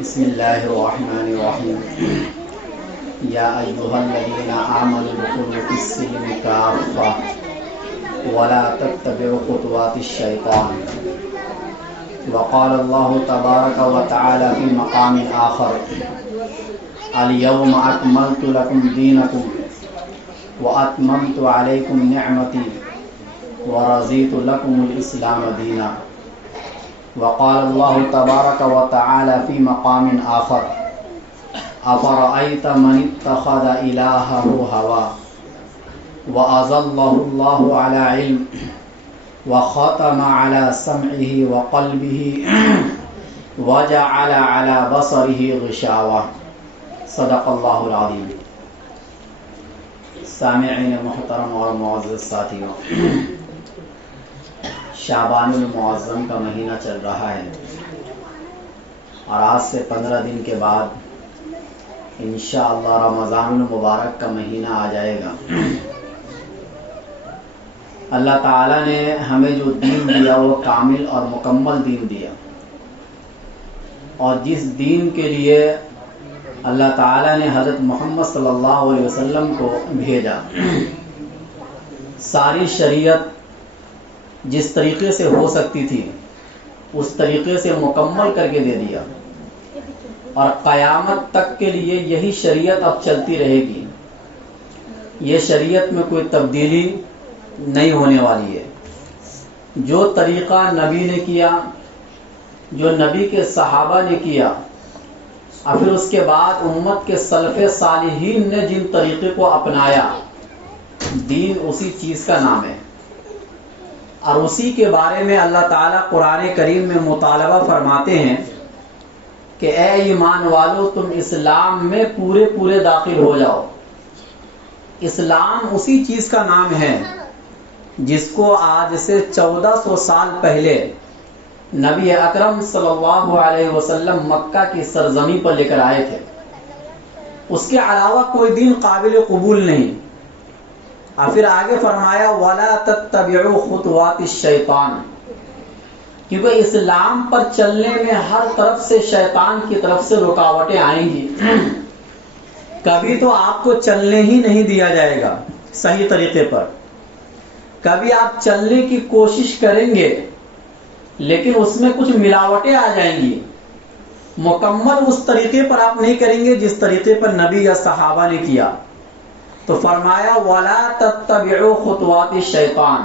بسم الله الرحمن الرحيم يا أيها الذين آمنوا ادخلوا في السلم كافة ولا تتبعوا خطوات الشيطان. وقال الله تبارك وتعالى في مقام آخر: اليوم أكملت لكم دينكم وأتممت عليكم نعمتي ورضيت لكم الإسلام دينا. وقال الله تبارك وتعالى في مقام آخر: أفرأيت من اتخذ إلهه هواه وأضله الله على علم وختم على سمعه وقلبه وجعل على بصره غشاوة. صدق اللہ العظیم. سامعین محترم اور معزز ساتھیوں، شعبان المعظم کا مہینہ چل رہا ہے اور آج سے 15 دن کے بعد انشاءاللہ رمضان المبارک کا مہینہ آ جائے گا. اللہ تعالیٰ نے ہمیں جو دین دیا وہ کامل اور مکمل دین دیا، اور جس دین کے لیے اللہ تعالیٰ نے حضرت محمد صلی اللہ علیہ وسلم کو بھیجا، ساری شریعت جس طریقے سے ہو سکتی تھی اس طریقے سے مکمل کر کے دے دیا، اور قیامت تک کے لیے یہی شریعت اب چلتی رہے گی. یہ شریعت میں کوئی تبدیلی نہیں ہونے والی ہے. جو طریقہ نبی نے کیا، جو نبی کے صحابہ نے کیا، اور پھر اس کے بعد امت کے سلف صالحین نے جن طریقے کو اپنایا، دین اسی چیز کا نام ہے. اور اسی کے بارے میں اللہ تعالیٰ قرآن کریم میں مطالبہ فرماتے ہیں کہ اے ایمان والو، تم اسلام میں پورے داخل ہو جاؤ. اسلام اسی چیز کا نام ہے جس کو آج سے 1400 سال پہلے نبی اکرم صلی اللہ علیہ وسلم مکہ کی سرزمین پر لے کر آئے تھے. اس کے علاوہ کوئی دین قابل قبول نہیں. اور پھر آگے فرمایا وَلَا تَتَّبِعُوا خُطُوَاتِ الشَّيْطَانِ، کیونکہ اسلام پر چلنے میں ہر طرف سے شیطان کی طرف سے رکاوٹیں آئیں گی. کبھی تو آپ کو چلنے ہی نہیں دیا جائے گا صحیح طریقے پر، کبھی آپ چلنے کی کوشش کریں گے لیکن اس میں کچھ ملاوٹیں آ جائیں گی، مکمل اس طریقے پر آپ نہیں کریں گے جس طریقے پر نبی یا صحابہ نے کیا. تو فرمایا وَلَا تَتَّبِعُوا خُطُوَاتِ الشَّيْطَانِ،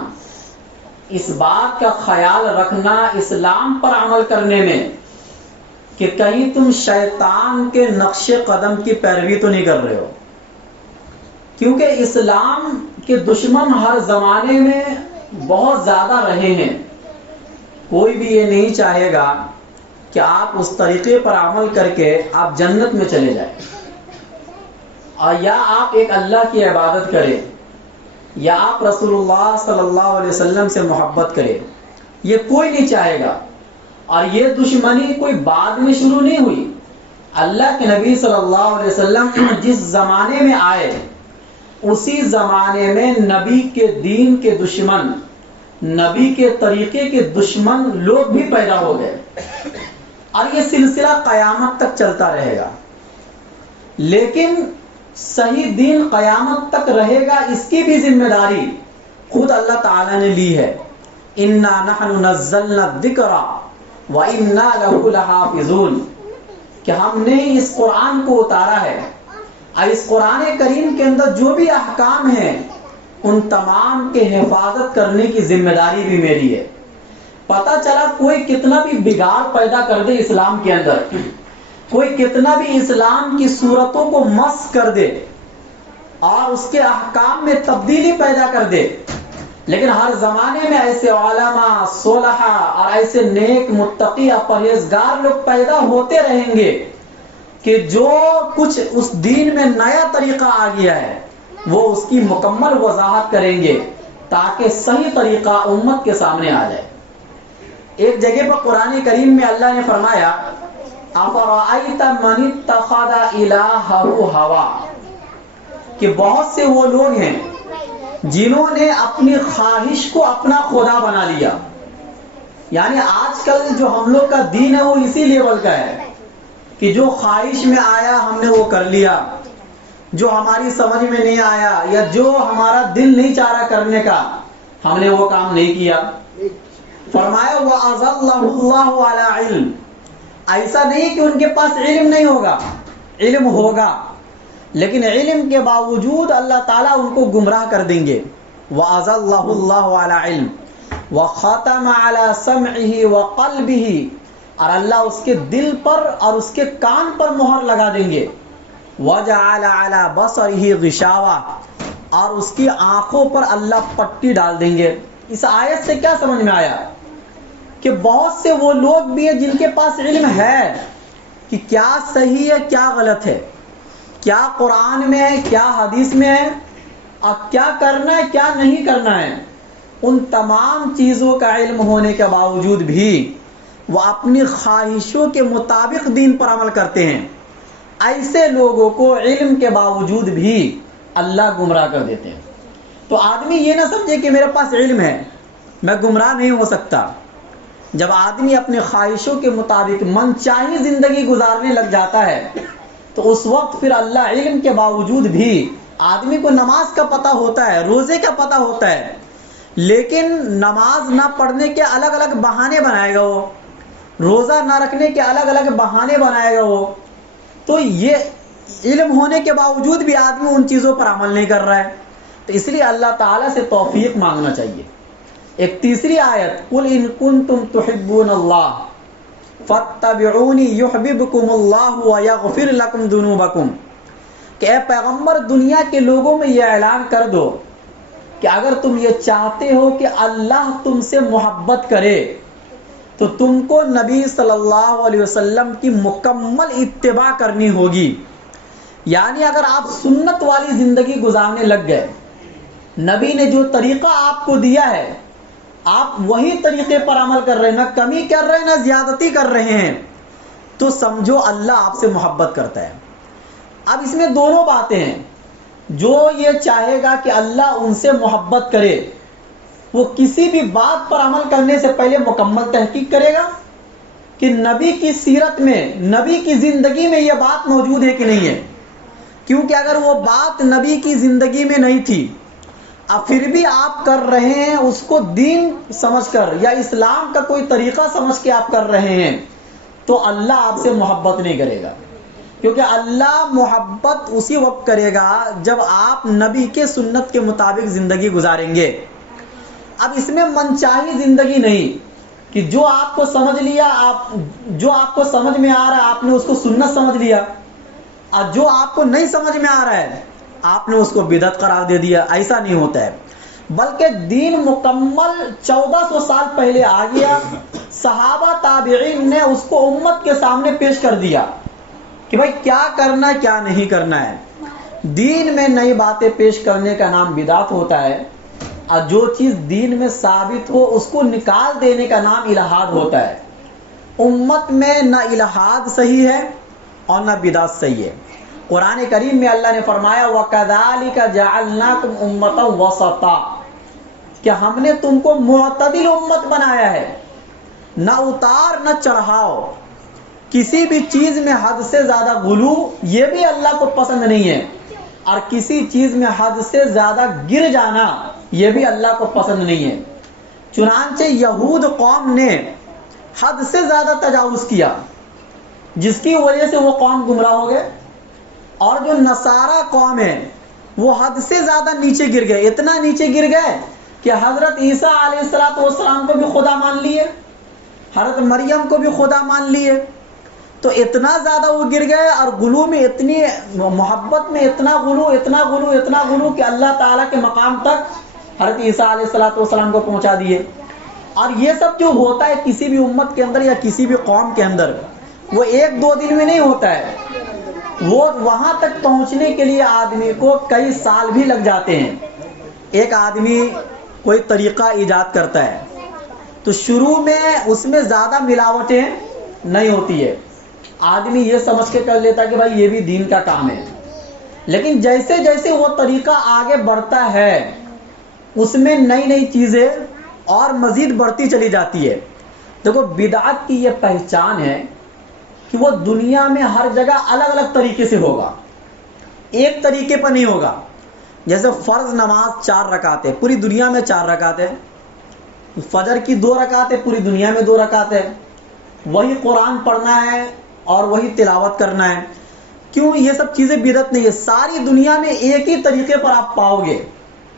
اس بات کا خیال رکھنا اسلام پر عمل کرنے میں کہ کہیں تم شیطان کے نقش قدم کی پیروی تو نہیں کر رہے ہو. کیونکہ اسلام کے دشمن ہر زمانے میں بہت زیادہ رہے ہیں. کوئی بھی یہ نہیں چاہے گا کہ آپ اس طریقے پر عمل کر کے آپ جنت میں چلے جائیں، اور یا آپ ایک اللہ کی عبادت کریں، یا آپ رسول اللہ صلی اللہ علیہ وسلم سے محبت کریں. یہ کوئی نہیں چاہے گا. اور یہ دشمنی کوئی بعد میں شروع نہیں ہوئی. اللہ کے نبی صلی اللہ علیہ وسلم جس زمانے میں آئے اسی زمانے میں نبی کے دین کے دشمن، نبی کے طریقے کے دشمن لوگ بھی پیدا ہو گئے، اور یہ سلسلہ قیامت تک چلتا رہے گا. لیکن صحیح دین قیامت تک رہے گا، اس کی بھی ذمہ داری خود اللہ تعالیٰ نے لی ہے. اِنَّا نَحْنُ نَزَّلْنَا الذِّكْرَ وَإِنَّا لَهُ لَحَافِظُونَ، کہ ہم نے اس قرآن کو اتارا ہے، اور اس قرآن کریم کے اندر جو بھی احکام ہیں ان تمام کے حفاظت کرنے کی ذمہ داری بھی میری ہے. پتہ چلا کوئی کتنا بھی بگاڑ پیدا کر دے اسلام کے اندر، کوئی کتنا بھی اسلام کی صورتوں کو مس کر دے اور اس کے احکام میں تبدیلی پیدا کر دے، لیکن ہر زمانے میں ایسے علماء، صلحاء اور ایسے نیک متقی اور پرہیزگار لوگ پیدا ہوتے رہیں گے کہ جو کچھ اس دین میں نیا طریقہ آ گیا ہے وہ اس کی مکمل وضاحت کریں گے تاکہ صحیح طریقہ امت کے سامنے آ جائے. ایک جگہ پر قرآن کریم میں اللہ نے فرمایا اَفَرَأَيْتَ مَنِ اتَّخَذَ إِلَٰهَهُ هَوَاهُ، کہ بہت سے وہ لوگ ہیں جنہوں نے اپنی خواہش کو اپنا خدا بنا لیا. یعنی آج کل جو ہم لوگ کا دین ہے وہ اسی لیول کا ہے کہ جو خواہش میں آیا ہم نے وہ کر لیا، جو ہماری سمجھ میں نہیں آیا یا جو ہمارا دل نہیں چاہ رہا کرنے کا ہم نے وہ کام نہیں کیا۔ فرمایا وَأَظَلَّهُ اللَّهُ عَلَى عِلْمٍ، ایسا نہیں کہ ان کے پاس علم نہیں ہوگا، علم ہوگا، لیکن علم کے باوجود اللہ تعالیٰ ان کو گمراہ کر دیں گے۔ وَأَظَلَّهُ اللَّهُ عَلَى عِلْمٍ وَخَتَمَ عَلَى سَمْعِهِ وَقَلْبِهِ، اور اللہ اس کے دل پر اور اس کے کان پر مہر لگا دیں گے۔ وَجَعَلَ عَلَى بَصَرِهِ غِشَاوَةً، اور اس کی آنکھوں پر اللہ پٹی ڈال دیں گے۔ اس آیت سے کیا سمجھ میں آیا کہ بہت سے وہ لوگ بھی ہیں جن کے پاس علم ہے کہ کیا صحیح ہے کیا غلط ہے، کیا قرآن میں ہے کیا حدیث میں ہے، اور کیا کرنا ہے کیا نہیں کرنا ہے، ان تمام چیزوں کا علم ہونے کے باوجود بھی وہ اپنی خواہشوں کے مطابق دین پر عمل کرتے ہیں۔ ایسے لوگوں کو علم کے باوجود بھی اللہ گمراہ کر دیتے ہیں۔ تو آدمی یہ نہ سمجھے کہ میرے پاس علم ہے میں گمراہ نہیں ہو سکتا۔ جب آدمی اپنی خواہشوں کے مطابق من چاہی زندگی گزارنے لگ جاتا ہے تو اس وقت پھر اللہ علم کے باوجود بھی، آدمی کو نماز کا پتہ ہوتا ہے، روزے کا پتہ ہوتا ہے، لیکن نماز نہ پڑھنے کے الگ الگ بہانے بنائے گا، وہ روزہ نہ رکھنے کے الگ الگ بہانے بنائے گا وہ، تو یہ علم ہونے کے باوجود بھی آدمی ان چیزوں پر عمل نہیں کر رہا ہے۔ تو اس لیے اللہ تعالیٰ سے توفیق مانگنا چاہیے۔ ایک تیسری آیت، قُلْ إِن كُنتُمْ تُحِبُّونَ اللَّهَ فَاتَّبِعُونِي يُحْبِبْكُمُ اللَّهُ وَيَغْفِرْ لَكُمْ ذُنُوبَكُمْ، کہ اے پیغمبر دنیا کے لوگوں میں یہ اعلان کر دو کہ اگر تم یہ چاہتے ہو کہ اللہ تم سے محبت کرے تو تم کو نبی صلی اللہ علیہ وسلم کی مکمل اتباع کرنی ہوگی۔ یعنی اگر آپ سنت والی زندگی گزارنے لگ گئے، نبی نے جو طریقہ آپ کو دیا ہے آپ وہی طریقے پر عمل کر رہے ہیں، نہ کمی کر رہے ہیں نہ زیادتی کر رہے ہیں، تو سمجھو اللہ آپ سے محبت کرتا ہے۔ اب اس میں دونوں باتیں ہیں، جو یہ چاہے گا کہ اللہ ان سے محبت کرے وہ کسی بھی بات پر عمل کرنے سے پہلے مکمل تحقیق کرے گا کہ نبی کی سیرت میں، نبی کی زندگی میں یہ بات موجود ہے کہ نہیں ہے، کیونکہ اگر وہ بات نبی کی زندگی میں نہیں تھی اب پھر بھی آپ کر رہے ہیں اس کو دین سمجھ کر یا اسلام کا کوئی طریقہ سمجھ کے آپ کر رہے ہیں، تو اللہ آپ سے محبت نہیں کرے گا، کیونکہ اللہ محبت اسی وقت کرے گا جب آپ نبی کے سنت کے مطابق زندگی گزاریں گے۔ اب اس میں منچاہی زندگی نہیں کہ جو آپ کو سمجھ لیا، جو آپ کو سمجھ میں آ رہا ہے آپ نے اس کو سنت سمجھ لیا، اور جو آپ کو نہیں سمجھ میں آ رہا ہے آپ نے اس کو بدعت قرار دے دیا۔ ایسا نہیں ہوتا ہے، بلکہ دین مکمل 1400 سال پہلے آ گیا، صحابہ تابعین نے اس کو امت کے سامنے پیش کر دیا کہ بھائی کیا کرنا ہے کیا نہیں کرنا ہے۔ دین میں نئی باتیں پیش کرنے کا نام بدعت ہوتا ہے، اور جو چیز دین میں ثابت ہو اس کو نکال دینے کا نام الہاد ہوتا ہے۔ امت میں نہ الہاد صحیح ہے اور نہ بدعت صحیح ہے۔ قرآن کریم میں اللہ نے فرمایا وَكَذَلِكَ جَعَلْنَاكُمْ أُمَّةً وَسَطًا، کہ ہم نے تم کو معتدل امت بنایا ہے، نہ اتار نہ چڑھاؤ، کسی بھی چیز میں حد سے زیادہ غلو یہ بھی اللہ کو پسند نہیں ہے، اور کسی چیز میں حد سے زیادہ گر جانا یہ بھی اللہ کو پسند نہیں ہے۔ چنانچہ یہود قوم نے حد سے زیادہ تجاوز کیا جس کی وجہ سے وہ قوم گمراہ ہو گئے، اور جو نصارہ قوم ہے وہ حد سے زیادہ نیچے گر گئے، اتنا نیچے گر گئے کہ حضرت عیسیٰ علیہ السلام کو بھی خدا مان لیے، حضرت مریم کو بھی خدا مان لیے، تو اتنا زیادہ وہ گر گئے، اور غلو میں اتنی محبت میں اتنا غلو کہ اللہ تعالیٰ کے مقام تک حضرت عیسیٰ علیہ السلام کو پہنچا دیے۔ اور یہ سب جو ہوتا ہے کسی بھی امت کے اندر یا کسی بھی قوم کے اندر وہ ایک دو دن میں نہیں ہوتا ہے، وہ وہاں تک پہنچنے کے لیے آدمی کو کئی سال بھی لگ جاتے ہیں۔ ایک آدمی کوئی طریقہ ایجاد کرتا ہے تو شروع میں اس میں زیادہ ملاوٹیں نہیں ہوتی ہے، آدمی یہ سمجھ کے کر لیتا ہے کہ بھائی یہ بھی دین کا کام ہے، لیکن جیسے جیسے وہ طریقہ آگے بڑھتا ہے اس میں نئی نئی چیزیں اور مزید بڑھتی چلی جاتی ہے۔ دیکھو بدعت کی یہ پہچان ہے کہ کہ وہ دنیا میں ہر جگہ الگ الگ طریقے سے ہوگا، ایک طریقے پر نہیں ہوگا. جیسے فرض نماز 4 رکعت ہے، پوری دنیا میں 4 رکعت ہے. فجر کی 2 رکعت ہے، پوری دنیا میں 2 رکعت ہے. وہی قرآن پڑھنا ہے اور وہی تلاوت کرنا ہے. کیوں؟ یہ سب چیزیں بدعت نہیں ہے، ساری دنیا میں ایک ہی طریقے پر آپ پاؤ گے،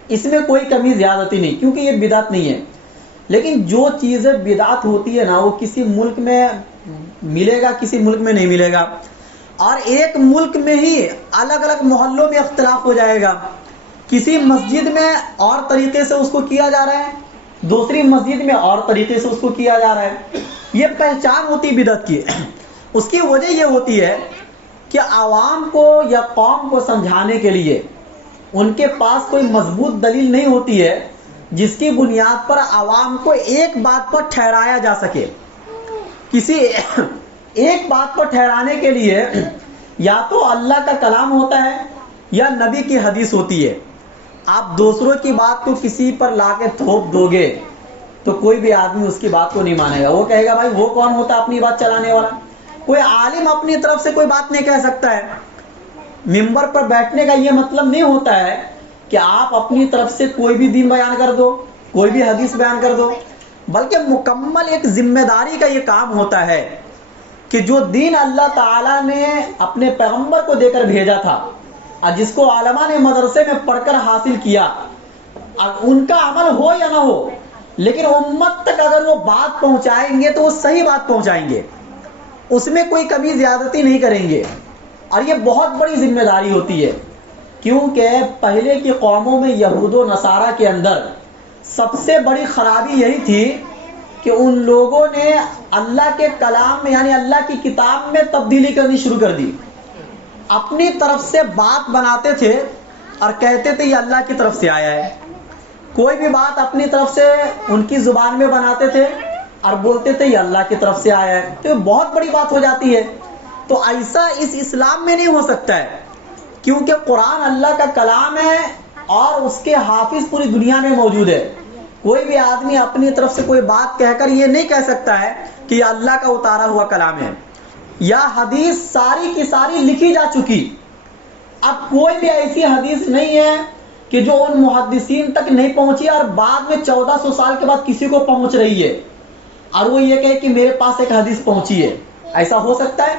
اس میں کوئی کمی زیادتی نہیں، کیونکہ یہ بدعت نہیں ہے. لیکن جو چیزیں بدعت ہوتی ہے نا، وہ کسی ملک میں ملے گا، کسی ملک میں نہیں ملے گا. اور ایک ملک میں ہی الگ الگ محلوں میں اختلاف ہو جائے گا. کسی مسجد میں اور طریقے سے اس کو کیا جا رہا ہے، دوسری مسجد میں اور طریقے سے اس کو کیا جا رہا ہے. یہ پہچان ہوتی بدعت کی. اس کی وجہ یہ ہوتی ہے کہ عوام کو یا قوم کو سمجھانے کے لیے ان کے پاس کوئی مضبوط دلیل نہیں ہوتی ہے جس کی بنیاد پر عوام کو ایک بات پر ٹھہرایا جا سکے. کسی ایک بات کو ٹھہرانے کے لیے یا تو اللہ کا کلام ہوتا ہے یا نبی کی حدیث ہوتی ہے. آپ دوسروں کی بات کو کسی پر لا کے تھوپ دو گے تو کوئی بھی آدمی اس کی بات کو نہیں مانے گا. وہ کہے گا بھائی وہ کون ہوتا اپنی بات چلانے والا؟ کوئی عالم اپنی طرف سے کوئی بات نہیں کہہ سکتا ہے. ممبر پر بیٹھنے کا یہ مطلب نہیں ہوتا ہے کہ آپ اپنی طرف سے کوئی بھی دین بیان کر دو، کوئی بھی حدیث بیان کر دو، بلکہ مکمل ایک ذمہ داری کا یہ کام ہوتا ہے کہ جو دین اللہ تعالیٰ نے اپنے پیغمبر کو دے کر بھیجا تھا اور جس کو علماء نے مدرسے میں پڑھ کر حاصل کیا، ان کا عمل ہو یا نہ ہو، لیکن امت تک اگر وہ بات پہنچائیں گے تو وہ صحیح بات پہنچائیں گے، اس میں کوئی کمی زیادتی نہیں کریں گے. اور یہ بہت بڑی ذمہ داری ہوتی ہے، کیونکہ پہلے کی قوموں میں یہود و نصارہ کے اندر سب سے بڑی خرابی یہی تھی کہ ان لوگوں نے اللہ کے کلام میں یعنی اللہ کی کتاب میں تبدیلی کرنی شروع کر دی. اپنی طرف سے بات بناتے تھے اور کہتے تھے یہ اللہ کی طرف سے آیا ہے. کوئی بھی بات اپنی طرف سے ان کی زبان میں بناتے تھے اور بولتے تھے یہ اللہ کی طرف سے آیا ہے. تو یہ بہت بڑی بات ہو جاتی ہے. تو ایسا اس اسلام میں نہیں ہو سکتا ہے، کیونکہ قرآن اللہ کا کلام ہے اور اس کے حافظ پوری دنیا میں موجود ہے. کوئی بھی آدمی اپنی طرف سے کوئی بات کہہ کر یہ نہیں کہہ سکتا ہے کہ یہ اللہ کا اتارا ہوا کلام ہے یا حدیث ساری کی ساری لکھی جا چکی. اب کوئی بھی ایسی حدیث نہیں ہے کہ جو ان محدثین تک نہیں پہنچی اور بعد میں 1400 سال کے بعد کسی کو پہنچ رہی ہے اور وہ یہ کہے کہ میرے پاس ایک حدیث پہنچی ہے. ایسا ہو سکتا ہے؟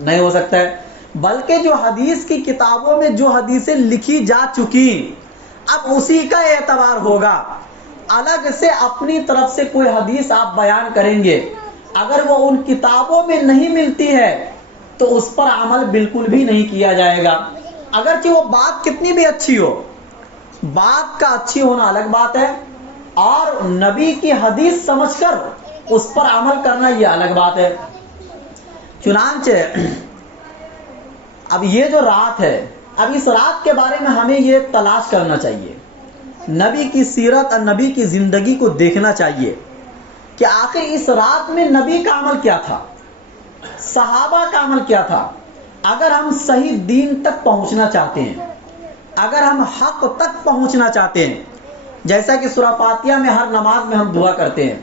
نہیں ہو سکتا ہے. بلکہ جو حدیث کی کتابوں میں جو حدیثیں لکھی جا چکی اب اسی کا اعتبار ہوگا. الگ سے اپنی طرف سے کوئی حدیث آپ بیان کریں گے، اگر وہ ان کتابوں میں نہیں ملتی ہے تو اس پر عمل بالکل بھی نہیں کیا جائے گا. اگرچہ وہ بات کتنی بھی اچھی ہو، بات کا اچھی ہونا الگ بات ہے اور نبی کی حدیث سمجھ کر اس پر عمل کرنا یہ الگ بات ہے. چنانچہ اب یہ جو رات ہے، اب اس رات کے بارے میں ہمیں یہ تلاش کرنا چاہیے، نبی کی سیرت اور نبی کی زندگی کو دیکھنا چاہیے کہ آخر اس رات میں نبی کا عمل کیا تھا، صحابہ کا عمل کیا تھا. اگر ہم صحیح دین تک پہنچنا چاہتے ہیں، اگر ہم حق تک پہنچنا چاہتے ہیں، جیسا کہ سورہ فاتحہ میں ہر نماز میں ہم دعا کرتے ہیں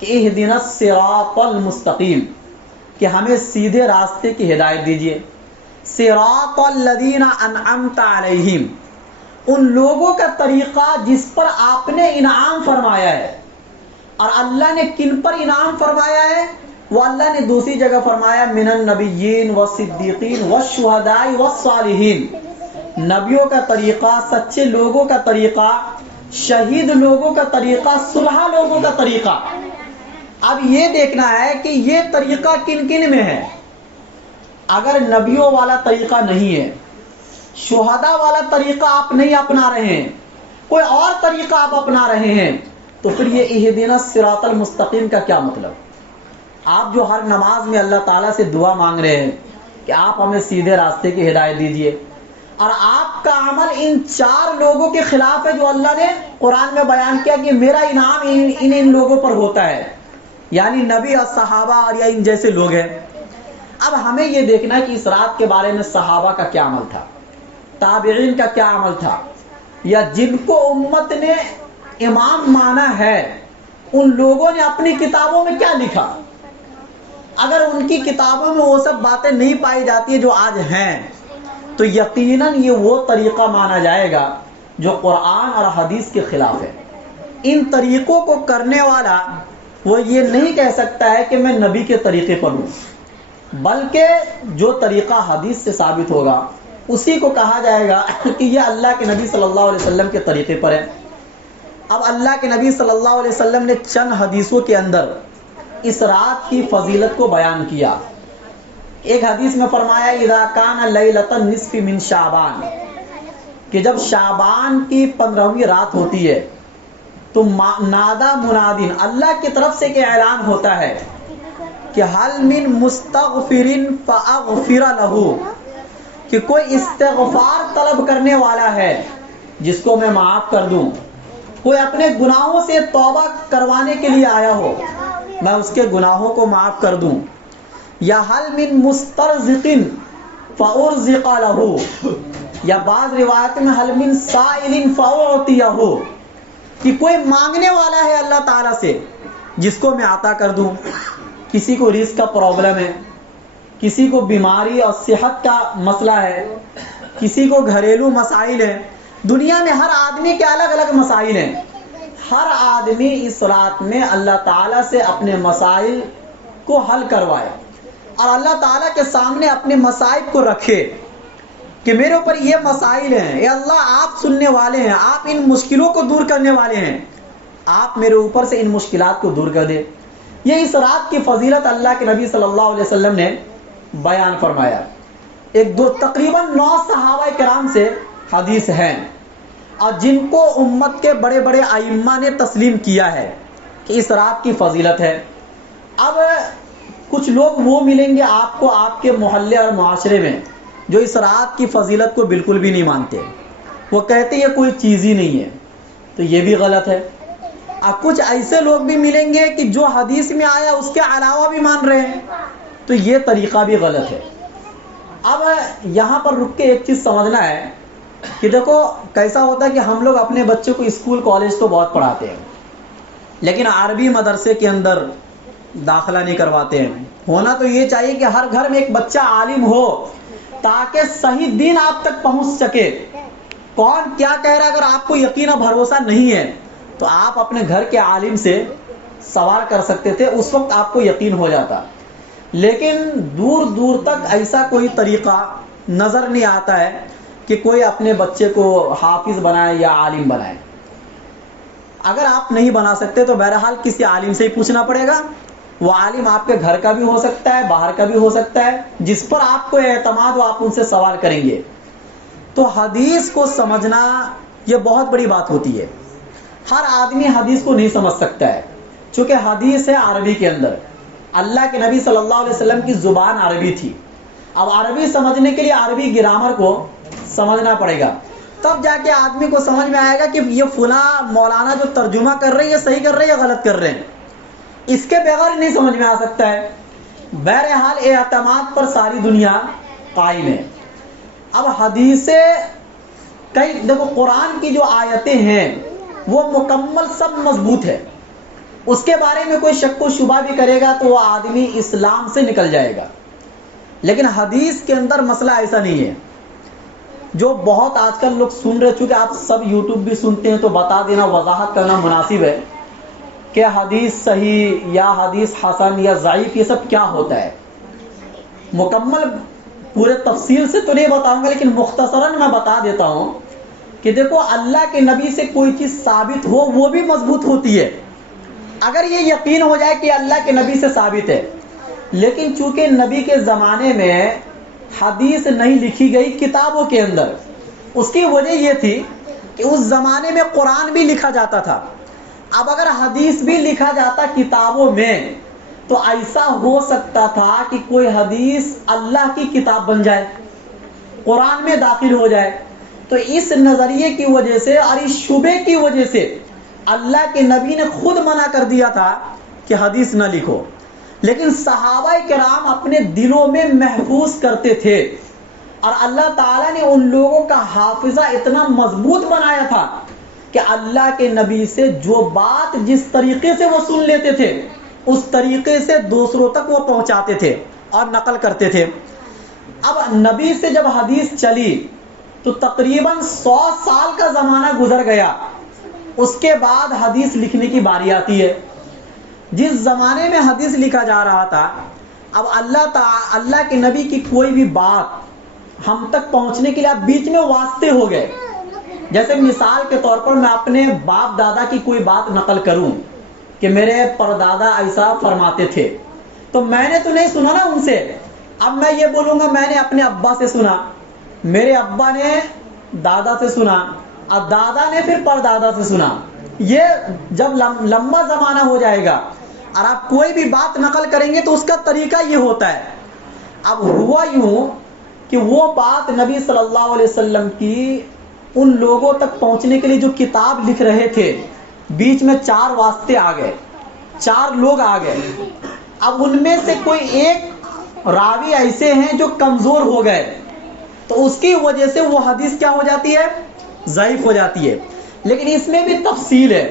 کہ اہدنا الصراط المستقیم، کہ ہمیں سیدھے راستے کی ہدایت دیجیے. صراط الذین انعمت علیہم، ان لوگوں کا طریقہ جس پر آپ نے انعام فرمایا ہے. اور اللہ نے کن پر انعام فرمایا ہے؟ وہ اللہ نے دوسری جگہ فرمایا من النبیین والصدیقین والشہداء والصالحین. نبیوں کا طریقہ، سچے لوگوں کا طریقہ، شہید لوگوں کا طریقہ، صلحاء لوگوں کا طریقہ. اب یہ دیکھنا ہے کہ یہ طریقہ کن کن میں ہے. اگر نبیوں والا طریقہ نہیں ہے، شہداء والا طریقہ آپ نہیں اپنا رہے ہیں، کوئی اور طریقہ آپ اپنا رہے ہیں، تو پھر یہ اہدنا الصراط المستقیم کا کیا مطلب؟ آپ جو ہر نماز میں اللہ تعالیٰ سے دعا مانگ رہے ہیں کہ آپ ہمیں سیدھے راستے کی ہدایت دیجیے، اور آپ کا عمل ان 4 لوگوں کے خلاف ہے جو اللہ نے قرآن میں بیان کیا کہ میرا انعام ان لوگوں پر ہوتا ہے، یعنی نبی اور صحابہ اور یا ان جیسے لوگ ہیں. اب ہمیں یہ دیکھنا ہے کہ اس رات کے بارے میں صحابہ کا کیا عمل تھا، تابعین کا کیا عمل تھا، یا جن کو امت نے امام مانا ہے ان لوگوں نے اپنی کتابوں میں کیا لکھا. اگر ان کی کتابوں میں وہ سب باتیں نہیں پائی جاتی جو آج ہیں تو یقیناً یہ وہ طریقہ مانا جائے گا جو قرآن اور حدیث کے خلاف ہے۔ ان طریقوں کو کرنے والا وہ یہ نہیں کہہ سکتا ہے کہ میں نبی کے طریقے پر ہوں، بلکہ جو طریقہ حدیث سے ثابت ہوگا اسی کو کہا جائے گا کہ یہ اللہ کے نبی صلی اللہ علیہ وسلم کے طریقے پر ہے۔ اب اللہ کے نبی صلی اللہ علیہ وسلم نے چند حدیثوں کے اندر اس رات کی فضیلت کو بیان کیا۔ ایک حدیث میں فرمایا اذا کان لیلۃ النصف من شعبان، کہ جب شعبان کی 15ویں رات ہوتی ہے تو نادا منادن، اللہ کی طرف سے کہ اعلان ہوتا ہے کہ حل من مستغفر فاغفر له، کہ کوئی استغفار طلب کرنے والا ہے جس کو میں معاف کر دوں، کوئی اپنے گناہوں سے توبہ کروانے کے لیے آیا ہو میں اس کے گناہوں کو معاف کر دوں، یا حل من مسترزق فارزق له، یا بعض روایت میں حل من سائل فاعطیہ، کہ کوئی مانگنے والا ہے اللہ تعالیٰ سے جس کو میں عطا کر دوں۔ کسی کو رزق کا پرابلم ہے، کسی کو بیماری اور صحت کا مسئلہ ہے، کسی کو گھریلو مسائل ہیں، دنیا میں ہر آدمی کے الگ الگ مسائل ہیں، ہر آدمی اس رات میں اللہ تعالیٰ سے اپنے مسائل کو حل کروائے اور اللہ تعالیٰ کے سامنے اپنے مسائل کو رکھے کہ میرے اوپر یہ مسائل ہیں، اے اللہ آپ سننے والے ہیں، آپ ان مشکلوں کو دور کرنے والے ہیں، آپ میرے اوپر سے ان مشکلات کو دور کر دے۔ یہ اس رات کی فضیلت اللہ کے نبی صلی اللہ علیہ وسلم نے بیان فرمایا۔ ایک دو تقریباً 9 صحابہ کرام سے حدیث ہیں اور جن کو امت کے بڑے بڑے ائمہ نے تسلیم کیا ہے کہ اس رات کی فضیلت ہے۔ اب کچھ لوگ وہ ملیں گے آپ کو آپ کے محلے اور معاشرے میں جو اس رات کی فضیلت کو بالکل بھی نہیں مانتے، وہ کہتے یہ کوئی چیز ہی نہیں ہے، تو یہ بھی غلط ہے۔ اب کچھ ایسے لوگ بھی ملیں گے کہ جو حدیث میں آیا اس کے علاوہ بھی مان رہے ہیں، تو یہ طریقہ بھی غلط ہے۔ اب یہاں پر رک کے ایک چیز سمجھنا ہے کہ دیکھو کیسا ہوتا ہے کہ ہم لوگ اپنے بچوں کو اسکول کالج تو بہت پڑھاتے ہیں، لیکن عربی مدرسے کے اندر داخلہ نہیں کرواتے ہیں۔ ہونا تو یہ چاہیے کہ ہر گھر میں ایک بچہ عالم ہو تاکہ صحیح دین آپ تک پہنچ سکے۔ کون کیا کہہ رہا ہے اگر آپ کو یقین اور بھروسہ نہیں ہے تو آپ اپنے گھر کے عالم سے سوال کر سکتے تھے، اس وقت آپ کو یقین ہو جاتا۔ لیکن دور دور تک ایسا کوئی طریقہ نظر نہیں آتا ہے کہ کوئی اپنے بچے کو حافظ بنائے یا عالم بنائے۔ اگر آپ نہیں بنا سکتے تو بہرحال کسی عالم سے ہی پوچھنا پڑے گا، وہ عالم آپ کے گھر کا بھی ہو سکتا ہے، باہر کا بھی ہو سکتا ہے، جس پر آپ کو اعتماد ہو آپ ان سے سوال کریں گے۔ تو حدیث کو سمجھنا یہ بہت بڑی بات ہوتی ہے۔ ہر آدمی حدیث کو نہیں سمجھ سکتا ہے، چونکہ حدیث ہے عربی کے اندر، اللہ کے نبی صلی اللہ علیہ وسلم کی زبان عربی تھی۔ اب عربی سمجھنے کے لیے عربی گرامر کو سمجھنا پڑے گا، تب جا کے آدمی کو سمجھ میں آئے گا کہ یہ فلاں مولانا جو ترجمہ کر رہے ہیں یہ صحیح کر رہے ہیں یا غلط کر رہے ہیں۔ اس کے بغیر نہیں سمجھ میں آ سکتا ہے۔ بہرحال اعتماد پر ساری دنیا قائم ہے۔ اب حدیثیں کئی دیکھو، قرآن کی جو آیتیں ہیں وہ مکمل سب مضبوط ہے، اس کے بارے میں کوئی شک و شبہ بھی کرے گا تو وہ آدمی اسلام سے نکل جائے گا۔ لیکن حدیث کے اندر مسئلہ ایسا نہیں ہے جو بہت آج کل لوگ سن رہے، چونکہ آپ سب یوٹیوب بھی سنتے ہیں تو بتا دینا، وضاحت کرنا مناسب ہے کہ حدیث صحیح یا حدیث حسن یا ضعیف یہ سب کیا ہوتا ہے۔ مکمل پورے تفصیل سے تو نہیں بتاؤں گا، لیکن مختصراً میں بتا دیتا ہوں کہ دیکھو اللہ کے نبی سے کوئی چیز ثابت ہو وہ بھی مضبوط ہوتی ہے اگر یہ یقین ہو جائے کہ اللہ کے نبی سے ثابت ہے۔ لیکن چونکہ نبی کے زمانے میں حدیث نہیں لکھی گئی کتابوں کے اندر، اس کی وجہ یہ تھی کہ اس زمانے میں قرآن بھی لکھا جاتا تھا۔ اب اگر حدیث بھی لکھا جاتا کتابوں میں تو ایسا ہو سکتا تھا کہ کوئی حدیث اللہ کی کتاب بن جائے، قرآن میں داخل ہو جائے۔ تو اس نظریے کی وجہ سے اور اس شبے کی وجہ سے اللہ کے نبی نے خود منع کر دیا تھا کہ حدیث نہ لکھو، لیکن صحابہ کرام اپنے دلوں میں محفوظ کرتے تھے اور اللہ تعالیٰ نے ان لوگوں کا حافظہ اتنا مضبوط بنایا تھا کہ اللہ کے نبی سے جو بات جس طریقے سے وہ سن لیتے تھے اس طریقے سے دوسروں تک وہ پہنچاتے تھے اور نقل کرتے تھے۔ اب نبی سے جب حدیث چلی تو تقریباً 100 سال کا زمانہ گزر گیا، اس کے بعد حدیث لکھنے کی باری آتی ہے۔ جس زمانے میں حدیث لکھا جا رہا تھا، اب اللہ کے نبی کی کوئی بھی بات ہم تک پہنچنے کے لیے اب بیچ میں واسطے ہو گئے۔ جیسے مثال کے طور پر میں اپنے باپ دادا کی کوئی بات نقل کروں کہ میرے پردادا ایسا فرماتے تھے، تو میں نے تو نہیں سنا نا ان سے، اب میں یہ بولوں گا میں نے اپنے ابا سے سنا، میرے ابا نے دادا سے سنا، اب دادا نے پھر پردادا سے سنا، یہ جب لمبا زمانہ ہو جائے گا اور آپ کوئی بھی بات نقل کریں گے تو اس کا طریقہ یہ ہوتا ہے۔ اب ہوا یوں کہ وہ بات نبی صلی اللہ علیہ وسلم کی ان لوگوں تک پہنچنے کے لیے جو کتاب لکھ رہے تھے، بیچ میں 4 واسطے آ گئے، 4 لوگ آ گئے۔ اب ان میں سے کوئی ایک راوی ایسے ہیں جو کمزور ہو گئے، تو اس کی وجہ سے وہ حدیث کیا ہو جاتی ہے؟ ضعیف ہو جاتی ہے۔ لیکن اس میں بھی تفصیل ہے،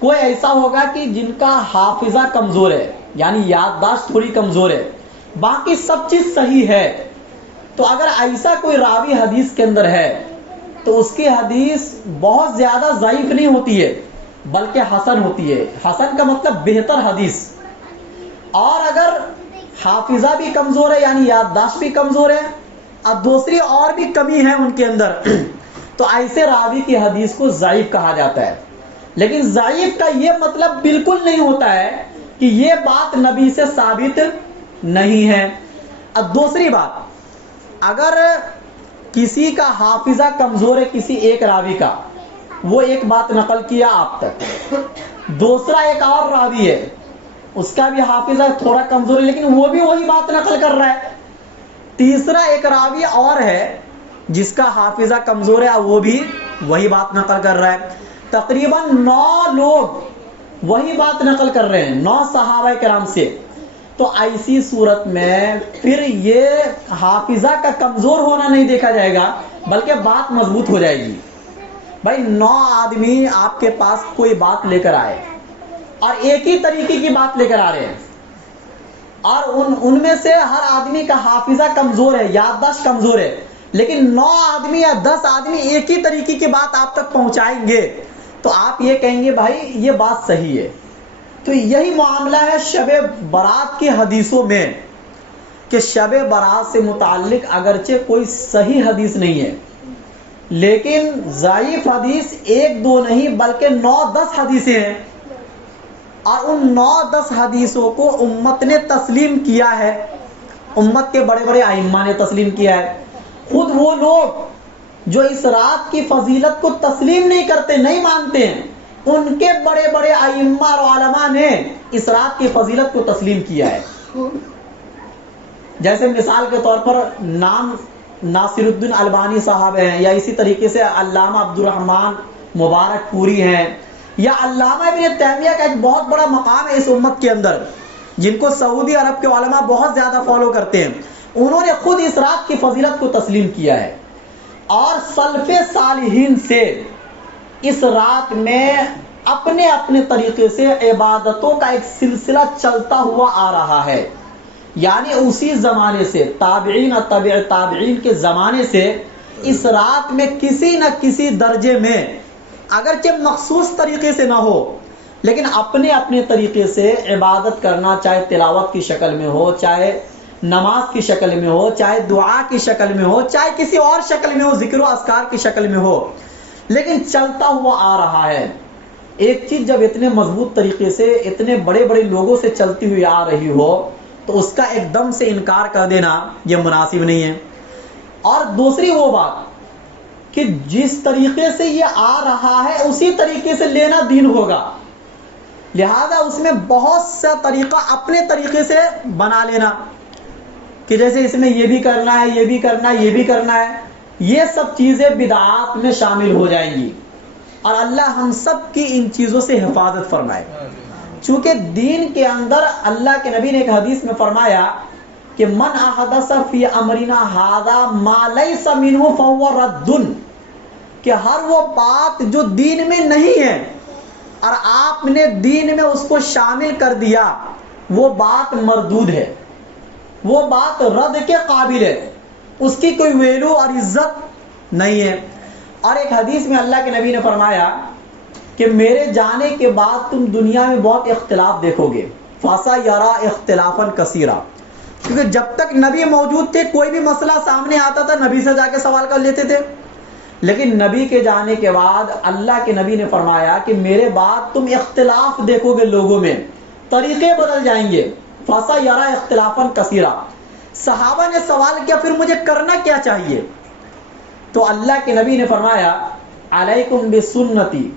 کوئی ایسا ہوگا کہ جن کا حافظہ کمزور ہے، یعنی یادداشت تھوڑی کمزور ہے، باقی سب چیز صحیح ہے، تو اگر ایسا کوئی راوی حدیث کے اندر ہے تو اس کی حدیث بہت زیادہ ضعیف نہیں ہوتی ہے بلکہ حسن ہوتی ہے۔ حسن کا مطلب بہتر حدیث۔ اور اگر حافظہ بھی کمزور ہے، یعنی یادداشت بھی کمزور ہے اور دوسری اور بھی کمی ہے ان کے اندر، تو ایسے راوی کی حدیث کو ضعیف کہا جاتا ہے۔ لیکن ضعیف کا یہ مطلب بالکل نہیں ہوتا ہے کہ یہ بات نبی سے ثابت نہیں ہے۔ اب دوسری بات، اگر کسی کا حافظہ کمزور ہے، کسی ایک راوی کا، وہ ایک بات نقل کیا آپ تک، دوسرا ایک اور راوی ہے، اس کا بھی حافظہ تھوڑا کمزور ہے لیکن وہ بھی وہی بات نقل کر رہا ہے، تیسرا ایک راوی اور ہے جس کا حافظہ کمزور ہے، وہ بھی وہی بات نقل کر رہا ہے، تقریباً 9 لوگ وہی بات نقل کر رہے ہیں، 9 صحابہ کرام سے، تو ایسی صورت میں پھر یہ حافظہ کا کمزور ہونا نہیں دیکھا جائے گا بلکہ بات مضبوط ہو جائے گی۔ بھائی 9 آدمی آپ کے پاس کوئی بات لے کر آئے اور ایک ہی طریقے کی بات لے کر آ رہے ہیں، اور ان میں سے ہر آدمی کا حافظہ کمزور ہے، یادداشت کمزور ہے، لیکن 9 آدمی یا 10 آدمی ایک ہی طریقے کی بات آپ تک پہنچائیں گے تو آپ یہ کہیں گے بھائی یہ بات صحیح ہے۔ تو یہی معاملہ ہے شب برات کی حدیثوں میں، کہ شب برات سے متعلق اگرچہ کوئی صحیح حدیث نہیں ہے لیکن ضعیف حدیث 1-2 نہیں بلکہ 9-10 حدیثیں ہیں، اور ان 9-10 حدیثوں کو امت نے تسلیم کیا ہے، امت کے بڑے بڑے ائمہ نے تسلیم کیا ہے۔ خود وہ لوگ جو اس رات کی فضیلت کو تسلیم نہیں کرتے، نہیں مانتے ہیں، ان کے بڑے بڑے ائمہ اور علماء نے اس رات کی فضیلت کو تسلیم کیا ہے۔ جیسے مثال کے طور پر نام ناصر الدین البانی صاحب ہیں، یا اسی طریقے سے علامہ عبد الرحمن مبارک پوری ہیں، یا علامہ ابن تیمیہ کا ایک بہت بڑا مقام ہے اس امت کے اندر، جن کو سعودی عرب کے علماء بہت زیادہ فالو کرتے ہیں، انہوں نے خود اس رات کی فضیلت کو تسلیم کیا ہے، اور سلف صالحین سے اس رات میں اپنے اپنے طریقے سے عبادتوں کا ایک سلسلہ چلتا ہوا آ رہا ہے، یعنی اسی زمانے سے تابعین اور تبع تابعین کے زمانے سے اس رات میں کسی نہ کسی درجے میں، اگرچہ مخصوص طریقے سے نہ ہو لیکن اپنے اپنے طریقے سے عبادت کرنا، چاہے تلاوت کی شکل میں ہو، چاہے نماز کی شکل میں ہو، چاہے دعا کی شکل میں ہو، چاہے کسی اور شکل میں ہو، ذکر و اذکار کی شکل میں ہو، لیکن چلتا ہوا آ رہا ہے۔ ایک چیز جب اتنے مضبوط طریقے سے اتنے بڑے بڑے لوگوں سے چلتی ہوئی آ رہی ہو تو اس کا ایک دم سے انکار کر دینا یہ مناسب نہیں ہے۔ اور دوسری وہ بات کہ جس طریقے سے یہ آ رہا ہے اسی طریقے سے لینا دین ہوگا، لہذا اس میں بہت سا طریقہ اپنے طریقے سے بنا لینا، کہ جیسے اس میں یہ بھی کرنا ہے، یہ بھی کرنا ہے، یہ بھی کرنا ہے، یہ سب چیزیں بدعات میں شامل ہو جائیں گی، اور اللہ ہم سب کی ان چیزوں سے حفاظت فرمائے۔ چونکہ دین کے اندر اللہ کے نبی نے ایک حدیث میں فرمایا کہ من احدث فی امرنا ھذا ما لیس منہ فہو رد، کہ ہر وہ بات جو دین میں نہیں ہے اور آپ نے دین میں اس کو شامل کر دیا، وہ بات مردود ہے، وہ بات رد کے قابل ہے، اس کی کوئی ویلو اور عزت نہیں ہے۔ اور ایک حدیث میں اللہ کے نبی نے فرمایا کہ میرے جانے کے بعد تم دنیا میں بہت اختلاف دیکھو گے، فَسَيَرَىٰ اخْتِلَافًا كَثِيرًا، کیونکہ جب تک نبی موجود تھے کوئی بھی مسئلہ سامنے آتا تھا نبی سے جا کے سوال کر لیتے تھے، لیکن نبی کے جانے کے بعد اللہ کے نبی نے فرمایا کہ میرے بعد تم اختلاف دیکھو گے، لوگوں میں طریقے بدل جائیں گے، فَسَيَرَىٰ اخْتِلَافًا كَثِيرًا۔ صحابہ نے سوال کیا پھر مجھے کرنا کیا چاہیے؟ تو اللہ کے نبی نے فرمایا علیکم بسنتی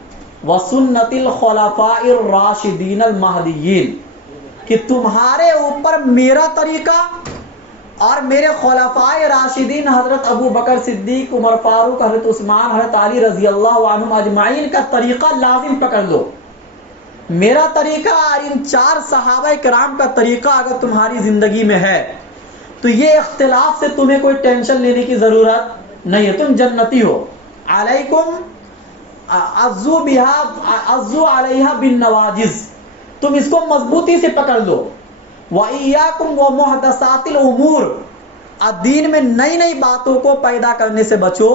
وسنت الخلفاء الراشدین المہدیین، کہ تمہارے اوپر میرا طریقہ اور میرے خلفاء راشدین حضرت ابو بکر صدیق، عمر فاروق، حضرت عثمان، حضرت علی رضی اللہ عنہم اجمعین کا طریقہ لازم پکڑ لو۔ میرا طریقہ اور ان 4 صحابہ کرام کا طریقہ اگر تمہاری زندگی میں ہے تو یہ اختلاف سے تمہیں کوئی ٹینشن لینے کی ضرورت نہیں ہے، تم جنتی ہو۔ علیکم عضو علیہا بالنواجذ، تم اس کو مضبوطی سے پکڑ لو۔ وَإِيَّاكُمْ وَمُحْدَثَاتِ الْأُمُورِ، دین میں نئی نئی باتوں کو پیدا کرنے سے بچو۔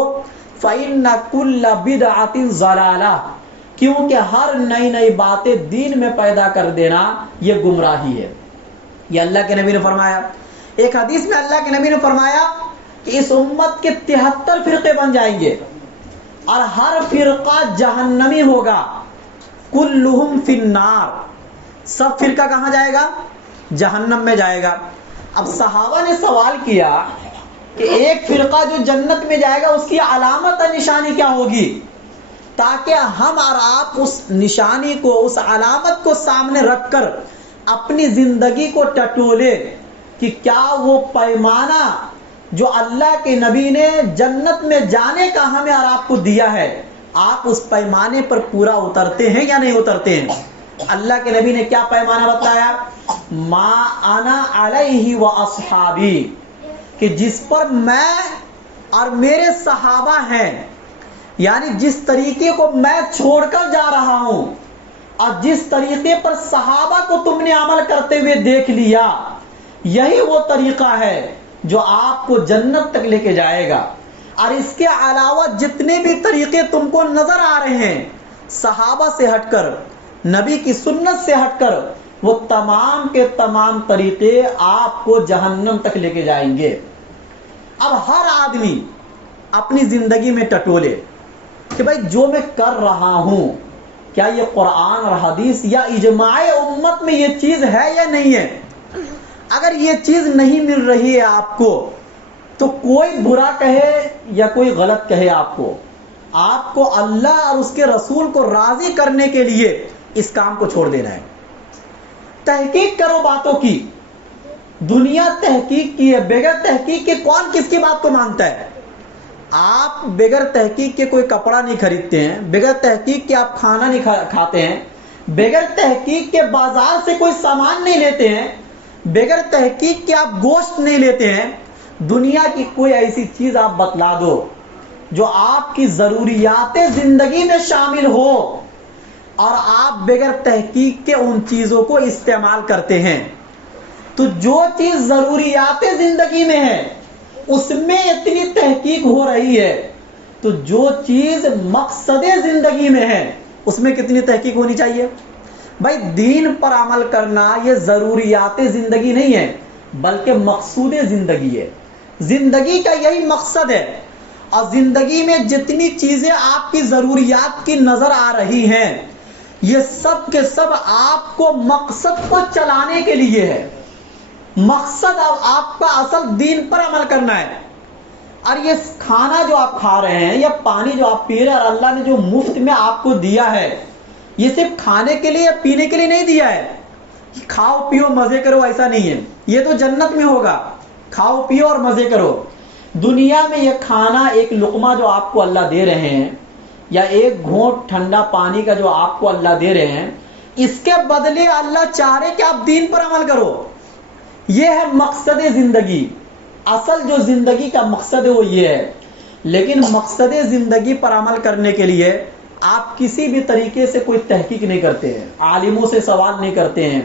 فَإِنَّ كُلَّ بِدْعَةٍ ضَلَالَةٍ، کیونکہ ہر نئی نئی باتیں دین میں پیدا کر دینا یہ گمراہی ہے۔ یہ اللہ کے نبی نے فرمایا۔ ایک حدیث میں اللہ کے نبی نے فرمایا کہ اس امت کے 73 فرقے بن جائیں گے اور ہر فرقہ جہنمی ہوگا، کلہم فی النار، سب فرقہ کہاں جائے گا؟ جہنم میں جائے گا۔ اب صحابہ نے سوال کیا کہ ایک فرقہ جو جنت میں جائے گا اس کی علامت اور نشانی کیا ہوگی، تاکہ ہم اور آپ اس نشانی کو، اس علامت کو سامنے رکھ کر اپنی زندگی کو ٹٹولے کہ کیا وہ پیمانہ جو اللہ کے نبی نے جنت میں جانے کا ہمیں اور آپ کو دیا ہے، آپ اس پیمانے پر پورا اترتے ہیں یا نہیں اترتے ہیں؟ اللہ کے نبی نے کیا پیمانہ بتایا؟ ما انا علیہ و اصحابی، کہ جس پر میں اور میرے صحابہ ہیں، یعنی جس طریقے کو میں چھوڑ کر جا رہا ہوں اور جس طریقے پر صحابہ کو تم نے عمل کرتے ہوئے دیکھ لیا، یہی وہ طریقہ ہے جو آپ کو جنت تک لے کے جائے گا۔ اور اس کے علاوہ جتنے بھی طریقے تم کو نظر آ رہے ہیں صحابہ سے ہٹ کر، نبی کی سنت سے ہٹ کر، وہ تمام کے تمام طریقے آپ کو جہنم تک لے کے جائیں گے۔ اب ہر آدمی اپنی زندگی میں ٹٹولے کہ بھائی جو میں کر رہا ہوں کیا یہ قرآن اور حدیث یا اجماع امت میں یہ چیز ہے یا نہیں ہے۔ اگر یہ چیز نہیں مل رہی ہے آپ کو تو کوئی برا کہے یا کوئی غلط کہے، آپ کو اللہ اور اس کے رسول کو راضی کرنے کے لیے اس کام کو چھوڑ دینا ہے۔ تحقیق کرو باتوں کی، دنیا تحقیق کی ہے، بغیر تحقیق کے کون کس کی بات کو مانتا ہے؟ آپ بغیر تحقیق کے کوئی کپڑا نہیں خریدتے ہیں، بغیر تحقیق کے آپ کھانا نہیں کھاتے ہیں، بغیر تحقیق کے بازار سے کوئی سامان نہیں لیتے ہیں، بغیر تحقیق کے آپ گوشت نہیں لیتے ہیں۔ دنیا کی کوئی ایسی چیز آپ بتلا دو جو آپ کی ضروریات زندگی میں شامل ہو اور آپ بغیر تحقیق کے ان چیزوں کو استعمال کرتے ہیں، تو جو چیز ضروریات زندگی میں ہے اس میں اتنی تحقیق ہو رہی ہے، تو جو چیز مقصد زندگی میں ہے اس میں کتنی تحقیق ہونی چاہیے؟ بھائی دین پر عمل کرنا یہ ضروریات زندگی نہیں ہے بلکہ مقصود زندگی ہے۔ زندگی کا یہی مقصد ہے، اور زندگی میں جتنی چیزیں آپ کی ضروریات کی نظر آ رہی ہیں یہ سب کے سب آپ کو مقصد کو چلانے کے لیے ہے۔ مقصد آپ کا اصل دین پر عمل کرنا ہے۔ اور یہ کھانا جو آپ کھا رہے ہیں یا پانی جو آپ پی رہے ہیں اور اللہ نے جو مفت میں آپ کو دیا ہے، یہ صرف کھانے کے لیے یا پینے کے لیے نہیں دیا ہے۔ کھاؤ پیو مزے کرو ایسا نہیں ہے، یہ تو جنت میں ہوگا، کھاؤ پیو اور مزے کرو۔ دنیا میں یہ کھانا ایک لقمہ جو آپ کو اللہ دے رہے ہیں یا ایک گھونٹ ٹھنڈا پانی کا جو آپ کو اللہ دے رہے ہیں، اس کے بدلے اللہ چاہ رہے کہ آپ دین پر عمل کرو۔ یہ ہے مقصد زندگی۔ اصل جو زندگی کا مقصد ہے وہ یہ ہے، لیکن مقصد زندگی پر عمل کرنے کے لیے آپ کسی بھی طریقے سے کوئی تحقیق نہیں کرتے ہیں، عالموں سے سوال نہیں کرتے ہیں.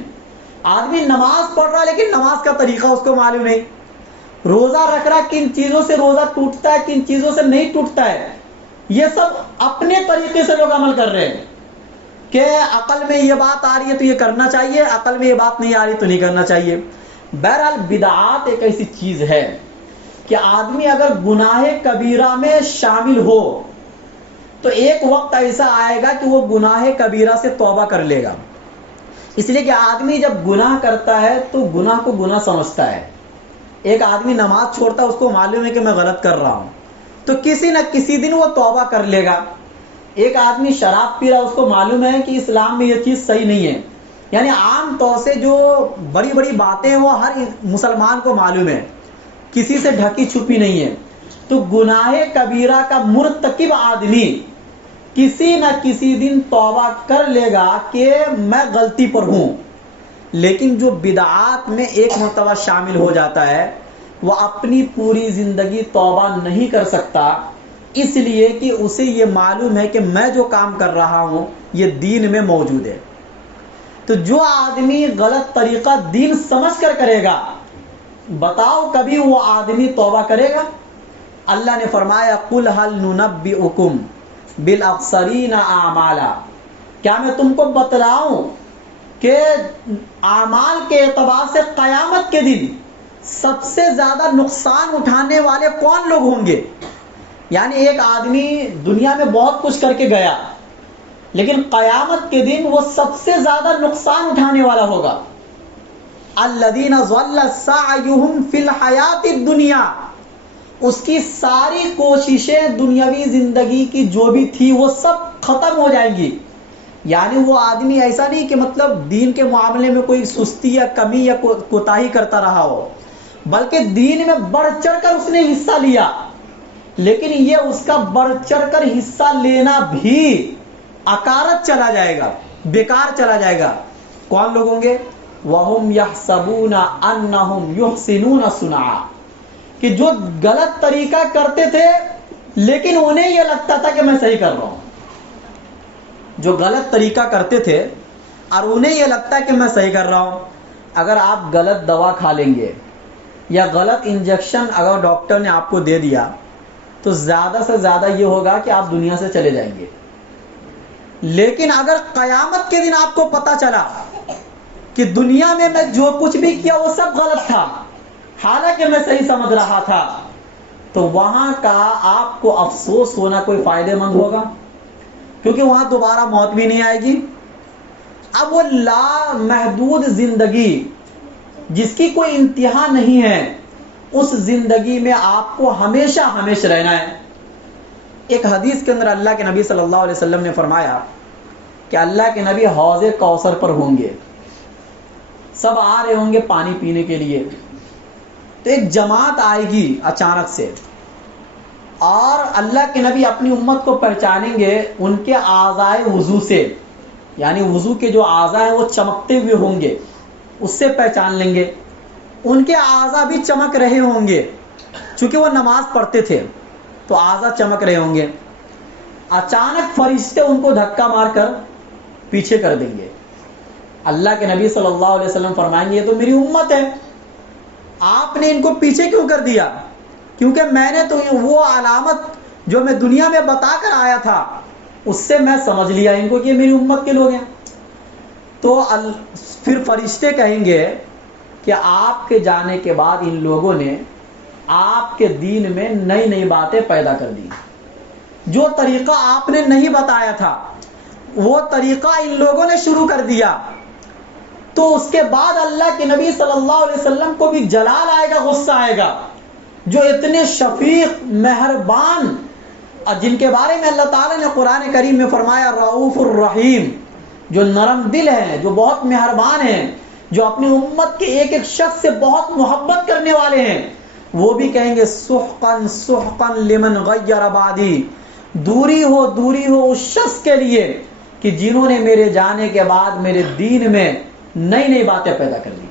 آدمی نماز پڑھ رہا ہے لیکن نماز کا طریقہ اس کو معلوم نہیں. روزہ رکھ رہا، کن چیزوں سے روزہ ٹوٹتا ہے، کن چیزوں سے نہیں ٹوٹتا ہے. یہ سب اپنے طریقے سے لوگ عمل کر رہے ہیں کہ عقل میں یہ بات آ رہی ہے تو یہ کرنا چاہیے، عقل میں یہ بات نہیں آ رہی تو نہیں کرنا چاہیے. بہرحال بدعات ایک ایسی چیز ہے کہ آدمی اگر گناہ کبیرہ میں شامل ہو تو ایک وقت ایسا آئے گا کہ وہ گناہ کبیرہ سے توبہ کر لے گا. اس لیے کہ آدمی جب گناہ کرتا ہے تو گناہ کو گناہ سمجھتا ہے. ایک آدمی نماز چھوڑتا ہے، اس کو معلوم ہے کہ میں غلط کر رہا ہوں، تو کسی نہ کسی دن وہ توبہ کر لے گا. ایک آدمی شراب پی رہا، اس کو معلوم ہے کہ اسلام میں یہ چیز صحیح نہیں ہے. یعنی عام طور سے جو بڑی بڑی باتیں ہیں وہ ہر مسلمان کو معلوم ہے، کسی سے ڈھکی چھپی نہیں ہے. تو گناہ کبیرہ کا مرتکب آدمی کسی نہ کسی دن توبہ کر لے گا کہ میں غلطی پر ہوں. لیکن جو بدعات میں ایک مرتبہ شامل ہو جاتا ہے وہ اپنی پوری زندگی توبہ نہیں کر سکتا، اس لیے کہ اسے یہ معلوم ہے کہ میں جو کام کر رہا ہوں یہ دین میں موجود ہے. تو جو آدمی غلط طریقہ دین سمجھ کر کرے گا، بتاؤ کبھی وہ آدمی توبہ کرے گا؟ اللہ نے فرمایا قُلْ هَلْ نُنَبِّئُكُمْ بِالْأَخْسَرِينَ أَعْمَالًا، کیا میں تم کو بتلاؤں کہ اعمال کے اعتبار سے قیامت کے دن سب سے زیادہ نقصان اٹھانے والے کون لوگ ہوں گے؟ یعنی ایک آدمی دنیا میں بہت کچھ کر کے گیا لیکن قیامت کے دن وہ سب سے زیادہ نقصان اٹھانے والا ہوگا. الذین ضل سعیہم فی الحیات الدنیا، اس کی ساری کوششیں دنیاوی زندگی کی جو بھی تھی وہ سب ختم ہو جائیں گی. یعنی وہ آدمی ایسا نہیں کہ مطلب دین کے معاملے میں کوئی سستی یا کمی یا کوتاہی کرتا رہا ہو، بلکہ دین میں بڑھ چڑھ کر اس نے حصہ لیا، لیکن یہ اس کا بڑھ چڑھ کر حصہ لینا بھی اکارت چلا جائے گا، بیکار چلا جائے گا. کون لوگ ہوں گے؟ وَهُمْ يَحْسَبُونَ أَنَّهُمْ يُحْسِنُونَ صُنْعًا، کہ جو غلط طریقہ کرتے تھے لیکن انہیں یہ لگتا تھا کہ میں صحیح کر رہا ہوں. جو غلط طریقہ کرتے تھے اور انہیں یہ لگتا ہے کہ میں صحیح کر رہا ہوں. اگر آپ غلط دوا کھا لیں گے یا غلط انجیکشن اگر ڈاکٹر نے آپ کو دے دیا تو زیادہ سے زیادہ یہ ہوگا کہ آپ دنیا سے چلے جائیں گے. لیکن اگر قیامت کے دن آپ کو پتا چلا کہ دنیا میں جو کچھ بھی کیا وہ سب غلط تھا حالانکہ میں صحیح سمجھ رہا تھا، تو وہاں کا آپ کو افسوس ہونا کوئی فائدہ مند ہوگا؟ کیونکہ وہاں دوبارہ موت بھی نہیں آئے گی. اب وہ لامحدود زندگی جس کی کوئی انتہا نہیں ہے، اس زندگی میں آپ کو ہمیشہ ہمیشہ رہنا ہے. ایک حدیث کے اندر اللہ کے نبی صلی اللہ علیہ وسلم نے فرمایا کہ اللہ کے نبی حوض کوثر پر ہوں گے، سب آ رہے ہوں گے پانی پینے کے لیے، تو ایک جماعت آئے گی اچانک سے اور اللہ کے نبی اپنی امت کو پہچانیں گے ان کے اعضائے وضو سے. یعنی وضو کے جو اعضاء ہیں وہ چمکتے ہوئے ہوں گے، اس سے پہچان لیں گے. ان کے اعضاء بھی چمک رہے ہوں گے چونکہ وہ نماز پڑھتے تھے تو اعضاء چمک رہے ہوں گے. اچانک فرشتے ان کو دھکا مار کر پیچھے کر دیں گے. اللہ کے نبی صلی اللہ علیہ وسلم فرمائیں گے یہ تو میری امت ہے، آپ نے ان کو پیچھے کیوں کر دیا؟ کیونکہ میں نے تو وہ علامت جو میں دنیا میں بتا کر آیا تھا اس سے میں سمجھ لیا ان کو کہ یہ میری امت کے لوگ ہیں. تو پھر فرشتے کہیں گے کہ آپ کے جانے کے بعد ان لوگوں نے آپ کے دین میں نئی نئی باتیں پیدا کر دی، جو طریقہ آپ نے نہیں بتایا تھا وہ طریقہ ان لوگوں نے شروع کر دیا. تو اس کے بعد اللہ کے نبی صلی اللہ علیہ وسلم کو بھی جلال آئے گا، غصہ آئے گا. جو اتنے شفیق مہربان اور جن کے بارے میں اللہ تعالیٰ نے قرآن کریم میں فرمایا رؤوف الرحیم، جو نرم دل ہیں، جو بہت مہربان ہیں، جو اپنی امت کے ایک ایک شخص سے بہت محبت کرنے والے ہیں، وہ بھی کہیں گے سحقاً سحقاً لمن غیر بعدی، دوری ہو اس شخص کے لیے کہ جنہوں نے میرے جانے کے بعد میرے دین میں نئی نئی باتیں پیدا کر دی.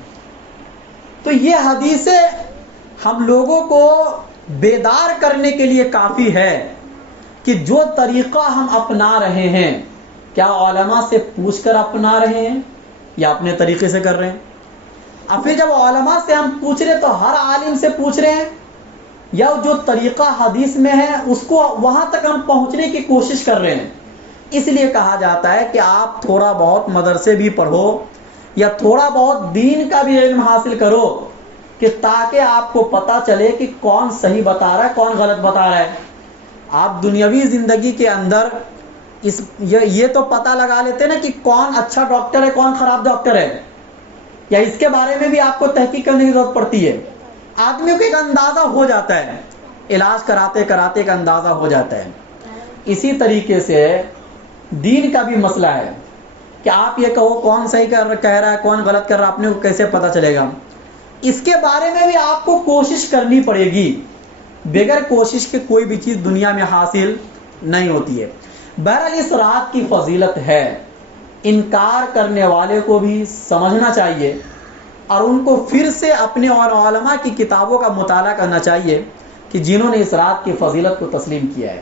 تو یہ حدیثیں ہم لوگوں کو بیدار کرنے کے لیے کافی ہے کہ جو طریقہ ہم اپنا رہے ہیں کیا علماء سے پوچھ کر اپنا رہے ہیں یا اپنے طریقے سے کر رہے ہیں؟ اب پھر جب علماء سے ہم پوچھ رہے تو ہر عالم سے پوچھ رہے ہیں یا جو طریقہ حدیث میں ہے اس کو وہاں تک ہم پہنچنے کی کوشش کر رہے ہیں؟ اس لیے کہا جاتا ہے کہ آپ تھوڑا بہت مدرسے بھی پڑھو یا تھوڑا بہت دین کا بھی علم حاصل کرو کہ تاکہ آپ کو پتہ چلے کہ کون صحیح بتا رہا ہے کون غلط بتا رہا ہے۔ آپ دنیاوی زندگی کے اندر یہ تو پتہ لگا لیتے نا کہ کون اچھا ڈاکٹر ہے کون خراب ڈاکٹر ہے، یا اس کے بارے میں بھی آپ کو تحقیق کرنے کی ضرورت پڑتی ہے؟ آدمیوں کو ایک اندازہ ہو جاتا ہے، علاج کراتے کراتے ایک اندازہ ہو جاتا ہے۔ اسی طریقے سے دین کا بھی مسئلہ ہے کہ آپ یہ کہو کون صحیح کہہ رہا ہے کون غلط کر رہا ہے، آپ کو کیسے پتہ چلے گا؟ اس کے بارے میں بھی آپ کو کوشش کرنی پڑے گی، بغیر کوشش کے کوئی بھی چیز دنیا میں حاصل نہیں ہوتی ہے۔ بہرحال اس رات کی فضیلت ہے، انکار کرنے والے کو بھی سمجھنا چاہیے اور ان کو پھر سے اپنے اور علماء کی کتابوں کا مطالعہ کرنا چاہیے کہ جنہوں نے اس رات کی فضیلت کو تسلیم کیا ہے،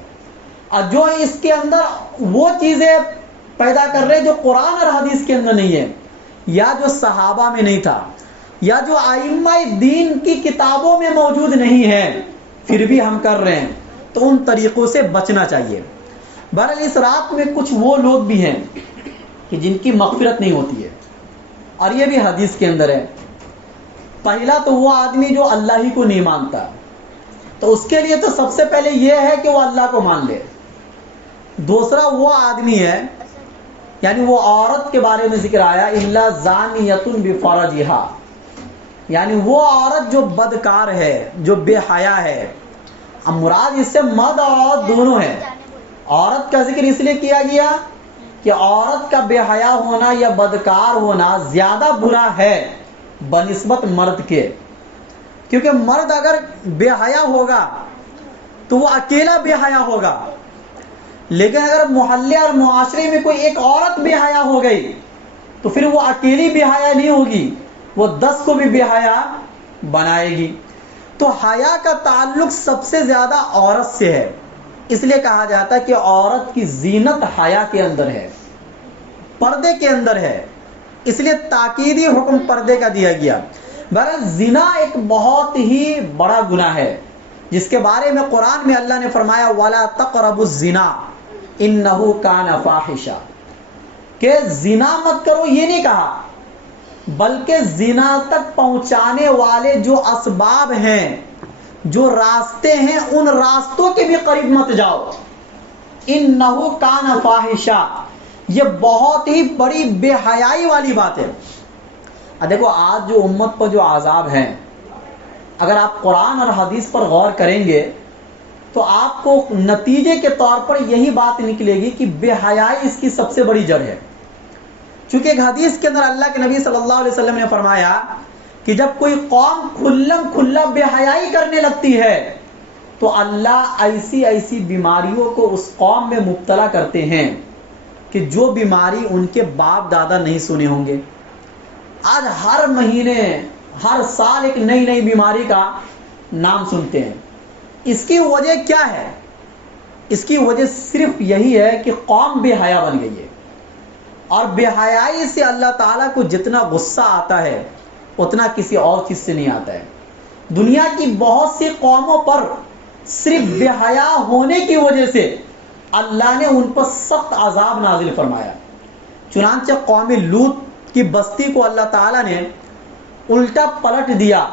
اور جو اس کے اندر وہ چیزیں پیدا کر رہے جو قرآن اور حدیث کے اندر نہیں ہے، یا جو صحابہ میں نہیں تھا، یا جو ائمہ دین کی کتابوں میں موجود نہیں ہے، پھر بھی ہم کر رہے ہیں، تو ان طریقوں سے بچنا چاہیے۔ بہرحال اس رات میں کچھ وہ لوگ بھی ہیں کہ جن کی مغفرت نہیں ہوتی ہے، اور یہ بھی حدیث کے اندر ہے۔ پہلا تو وہ آدمی جو اللہ ہی کو نہیں مانتا، تو اس کے لیے تو سب سے پہلے یہ ہے کہ وہ اللہ کو مان لے۔ دوسرا وہ آدمی ہے، یعنی وہ عورت کے بارے میں ذکر آیا الا زانیۃ بفرجہا، یعنی وہ عورت جو بدکار ہے جو بے حیا ہے۔ اب مراد اس سے مرد اور عورت دونوں ہے۔ عورت کا ذکر اس لیے کیا گیا کہ عورت کا بے حیا ہونا یا بدکار ہونا زیادہ برا ہے بنسبت مرد کے، کیونکہ مرد اگر بے حیا ہوگا تو وہ اکیلا بے حیا ہوگا، لیکن اگر محلے اور معاشرے میں کوئی ایک عورت بے حیا ہو گئی تو پھر وہ اکیلی بے حیا نہیں ہوگی، وہ 10 کو بھی بے حیا بنائے گی۔ تو حیا کا تعلق سب سے زیادہ عورت سے ہے، اس لیے کہا جاتا ہے کہ عورت کی زینت حیا کے اندر ہے، پردے کے اندر ہے، اس لیے تاکیدی حکم پردے کا دیا گیا۔ بہرحال زنا ایک بہت ہی بڑا گناہ ہے جس کے بارے میں قرآن میں اللہ نے فرمایا وَلَا تَقْرَبُوا الزِّنَا إِنَّهُ كَانَ فَاحِشًا، کہ زنا مت کرو یہ نہیں کہا، بلکہ زنا تک پہنچانے والے جو اسباب ہیں جو راستے ہیں ان راستوں کے بھی قریب مت جاؤ۔ إِنَّهُ كَانَ فَاحِشًا، یہ بہت ہی بڑی بے حیائی والی بات ہے۔ دیکھو آج جو امت پر جو عذاب ہیں، اگر آپ قرآن اور حدیث پر غور کریں گے تو آپ کو نتیجے کے طور پر یہی بات نکلے گی کہ بے حیائی اس کی سب سے بڑی جڑ ہے۔ چونکہ ایک حدیث کے اندر اللہ کے نبی صلی اللہ علیہ وسلم نے فرمایا کہ جب کوئی قوم کھلم کھلا بے حیائی کرنے لگتی ہے تو اللہ ایسی ایسی بیماریوں کو اس قوم میں مبتلا کرتے ہیں کہ جو بیماری ان کے باپ دادا نہیں سنے ہوں گے۔ آج ہر مہینے ہر سال ایک نئی نئی بیماری کا نام سنتے ہیں۔ اس کی وجہ کیا ہے؟ اس کی وجہ صرف یہی ہے کہ قوم بے حیا بن گئی ہے، اور بے حیائی سے اللہ تعالیٰ کو جتنا غصہ آتا ہے اتنا کسی اور چیز سے نہیں آتا ہے۔ دنیا کی بہت سی قوموں پر صرف بے حیا ہونے کی وجہ سے اللہ نے ان پر سخت عذاب نازل فرمایا۔ چنانچہ قوم لوط کی بستی کو اللہ تعالیٰ نے الٹا پلٹ دیا،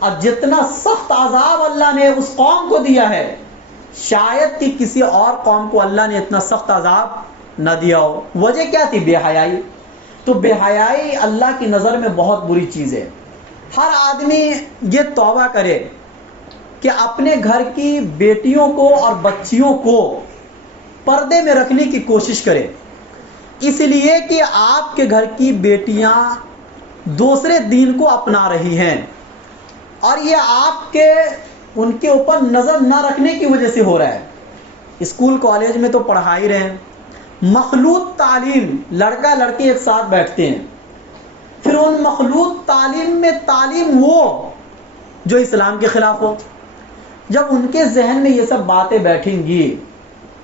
اور جتنا سخت عذاب اللہ نے اس قوم کو دیا ہے شاید کہ کسی اور قوم کو اللہ نے اتنا سخت عذاب نہ دیا ہو۔ وجہ کیا تھی؟ بے حیائی۔ تو بے حیائی اللہ کی نظر میں بہت بری چیز ہے۔ ہر آدمی یہ توبہ کرے کہ اپنے گھر کی بیٹیوں کو اور بچیوں کو پردے میں رکھنے کی کوشش کرے، اس لیے کہ آپ کے گھر کی بیٹیاں دوسرے دین کو اپنا رہی ہیں، اور یہ آپ کے ان کے اوپر نظر نہ رکھنے کی وجہ سے ہو رہا ہے۔ اسکول کالج میں تو پڑھا ہی رہے ہیں، مخلوط تعلیم، لڑکا لڑکی ایک ساتھ بیٹھتے ہیں، پھر ان مخلوط تعلیم میں تعلیم وہ جو اسلام کے خلاف ہو۔ جب ان کے ذہن میں یہ سب باتیں بیٹھیں گی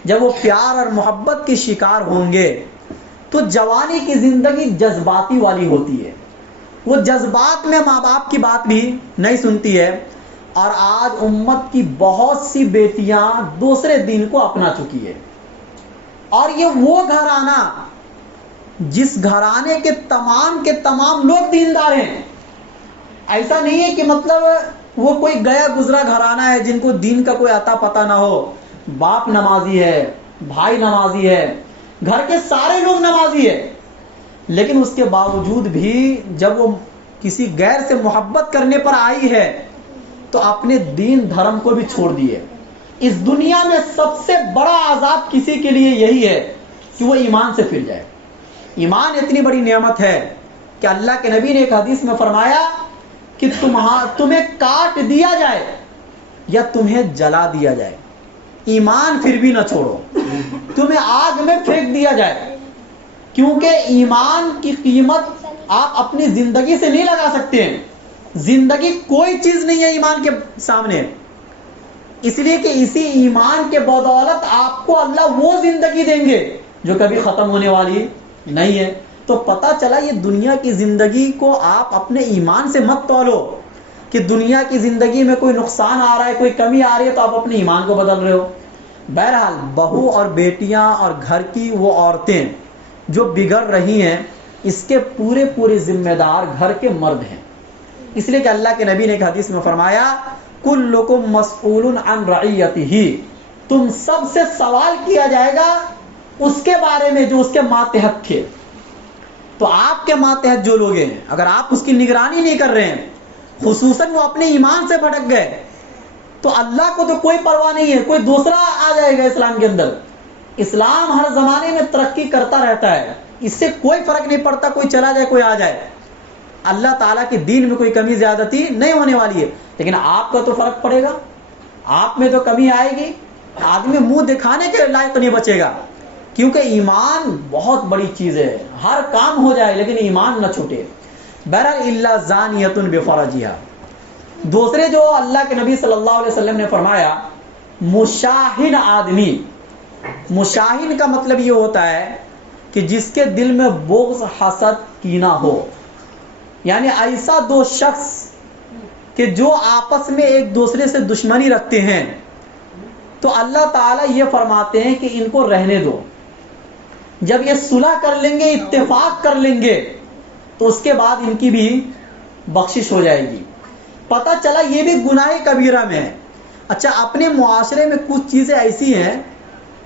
جب وہ پیار اور محبت کے شکار ہوں گے تو جوانی کی زندگی جذباتی والی ہوتی ہے، وہ جذبات میں ماں باپ کی بات بھی نہیں سنتی ہے، اور آج امت کی بہت سی بیٹیاں دوسرے دین کو اپنا چکی ہے۔ اور یہ وہ گھرانہ جس گھرانے کے تمام لوگ دیندار ہیں، ایسا نہیں ہے کہ مطلب وہ کوئی گیا گزرا گھرانہ ہے جن کو دین کا کوئی عطا پتہ نہ ہو، باپ نمازی ہے، بھائی نمازی ہے، گھر کے سارے لوگ نمازی ہے، لیکن اس کے باوجود بھی جب وہ کسی غیر سے محبت کرنے پر آئی ہے تو اپنے دین دھرم کو بھی چھوڑ دیے۔ اس دنیا میں سب سے بڑا عذاب کسی کے لیے یہی ہے کہ وہ ایمان سے پھر جائے۔ ایمان اتنی بڑی نعمت ہے کہ اللہ کے نبی نے ایک حدیث میں فرمایا کہ تمہیں کاٹ دیا جائے یا تمہیں جلا دیا جائے، ایمان پھر بھی نہ چھوڑو، تمہیں آگ میں پھینک دیا جائے، کیونکہ ایمان کی قیمت آپ اپنی زندگی سے نہیں لگا سکتے ہیں۔ زندگی کوئی چیز نہیں ہے ایمان کے سامنے، اس لیے کہ اسی ایمان کے بدولت آپ کو اللہ وہ زندگی دیں گے جو کبھی ختم ہونے والی نہیں ہے۔ تو پتہ چلا یہ دنیا کی زندگی کو آپ اپنے ایمان سے مت تولو کہ دنیا کی زندگی میں کوئی نقصان آ رہا ہے، کوئی کمی آ رہی ہے تو آپ اپنے ایمان کو بدل رہے ہو۔ بہرحال بہو اور بیٹیاں اور گھر کی وہ عورتیں جو بگڑ رہی ہیں، اس کے پورے ذمہ دار گھر کے مرد ہیں۔ اس لیے کہ اللہ کے نبی نے ایک حدیث میں فرمایا کلکم مسئول عن رعیتہ، تم سب سے سوال کیا جائے گا اس کے بارے میں جو اس کے ماتحت تھے۔ تو آپ کے ماتحت جو لوگ ہیں، اگر آپ اس کی نگرانی نہیں کر رہے ہیں، خصوصاً وہ اپنے ایمان سے بھٹک گئے، تو اللہ کو تو کوئی پرواہ نہیں ہے، کوئی دوسرا آ جائے گا اسلام کے اندر۔ اسلام ہر زمانے میں ترقی کرتا رہتا ہے، اس سے کوئی فرق نہیں پڑتا کوئی چلا جائے کوئی آ جائے۔ اللہ تعالیٰ کے دین میں کوئی کمی زیادتی نہیں ہونے والی ہے، لیکن آپ کا تو فرق پڑے گا، آپ میں تو کمی آئے گی، آدمی منہ دکھانے کے لائق نہیں بچے گا، کیونکہ ایمان بہت بڑی چیز ہے۔ ہر کام ہو جائے لیکن ایمان نہ چھوٹے۔ بہرحال الا زانیۃ بفرجہا، دوسرے جو اللہ کے نبی صلی اللہ علیہ وسلم نے فرمایا مشاہن آدمی، مشاہن کا مطلب یہ ہوتا ہے کہ جس کے دل میں بغض، حسد، کینہ ہو، یعنی ایسا دو شخص کہ جو آپس میں ایک دوسرے سے دشمنی رکھتے ہیں، تو اللہ تعالیٰ یہ فرماتے ہیں کہ ان کو رہنے دو، جب یہ صلح کر لیں گے، اتفاق کر لیں گے، تو اس کے بعد ان کی بھی بخشش ہو جائے گی۔ پتہ چلا یہ بھی گناہ کبیرہ میں ہے۔ اچھا، اپنے معاشرے میں کچھ چیزیں ایسی ہیں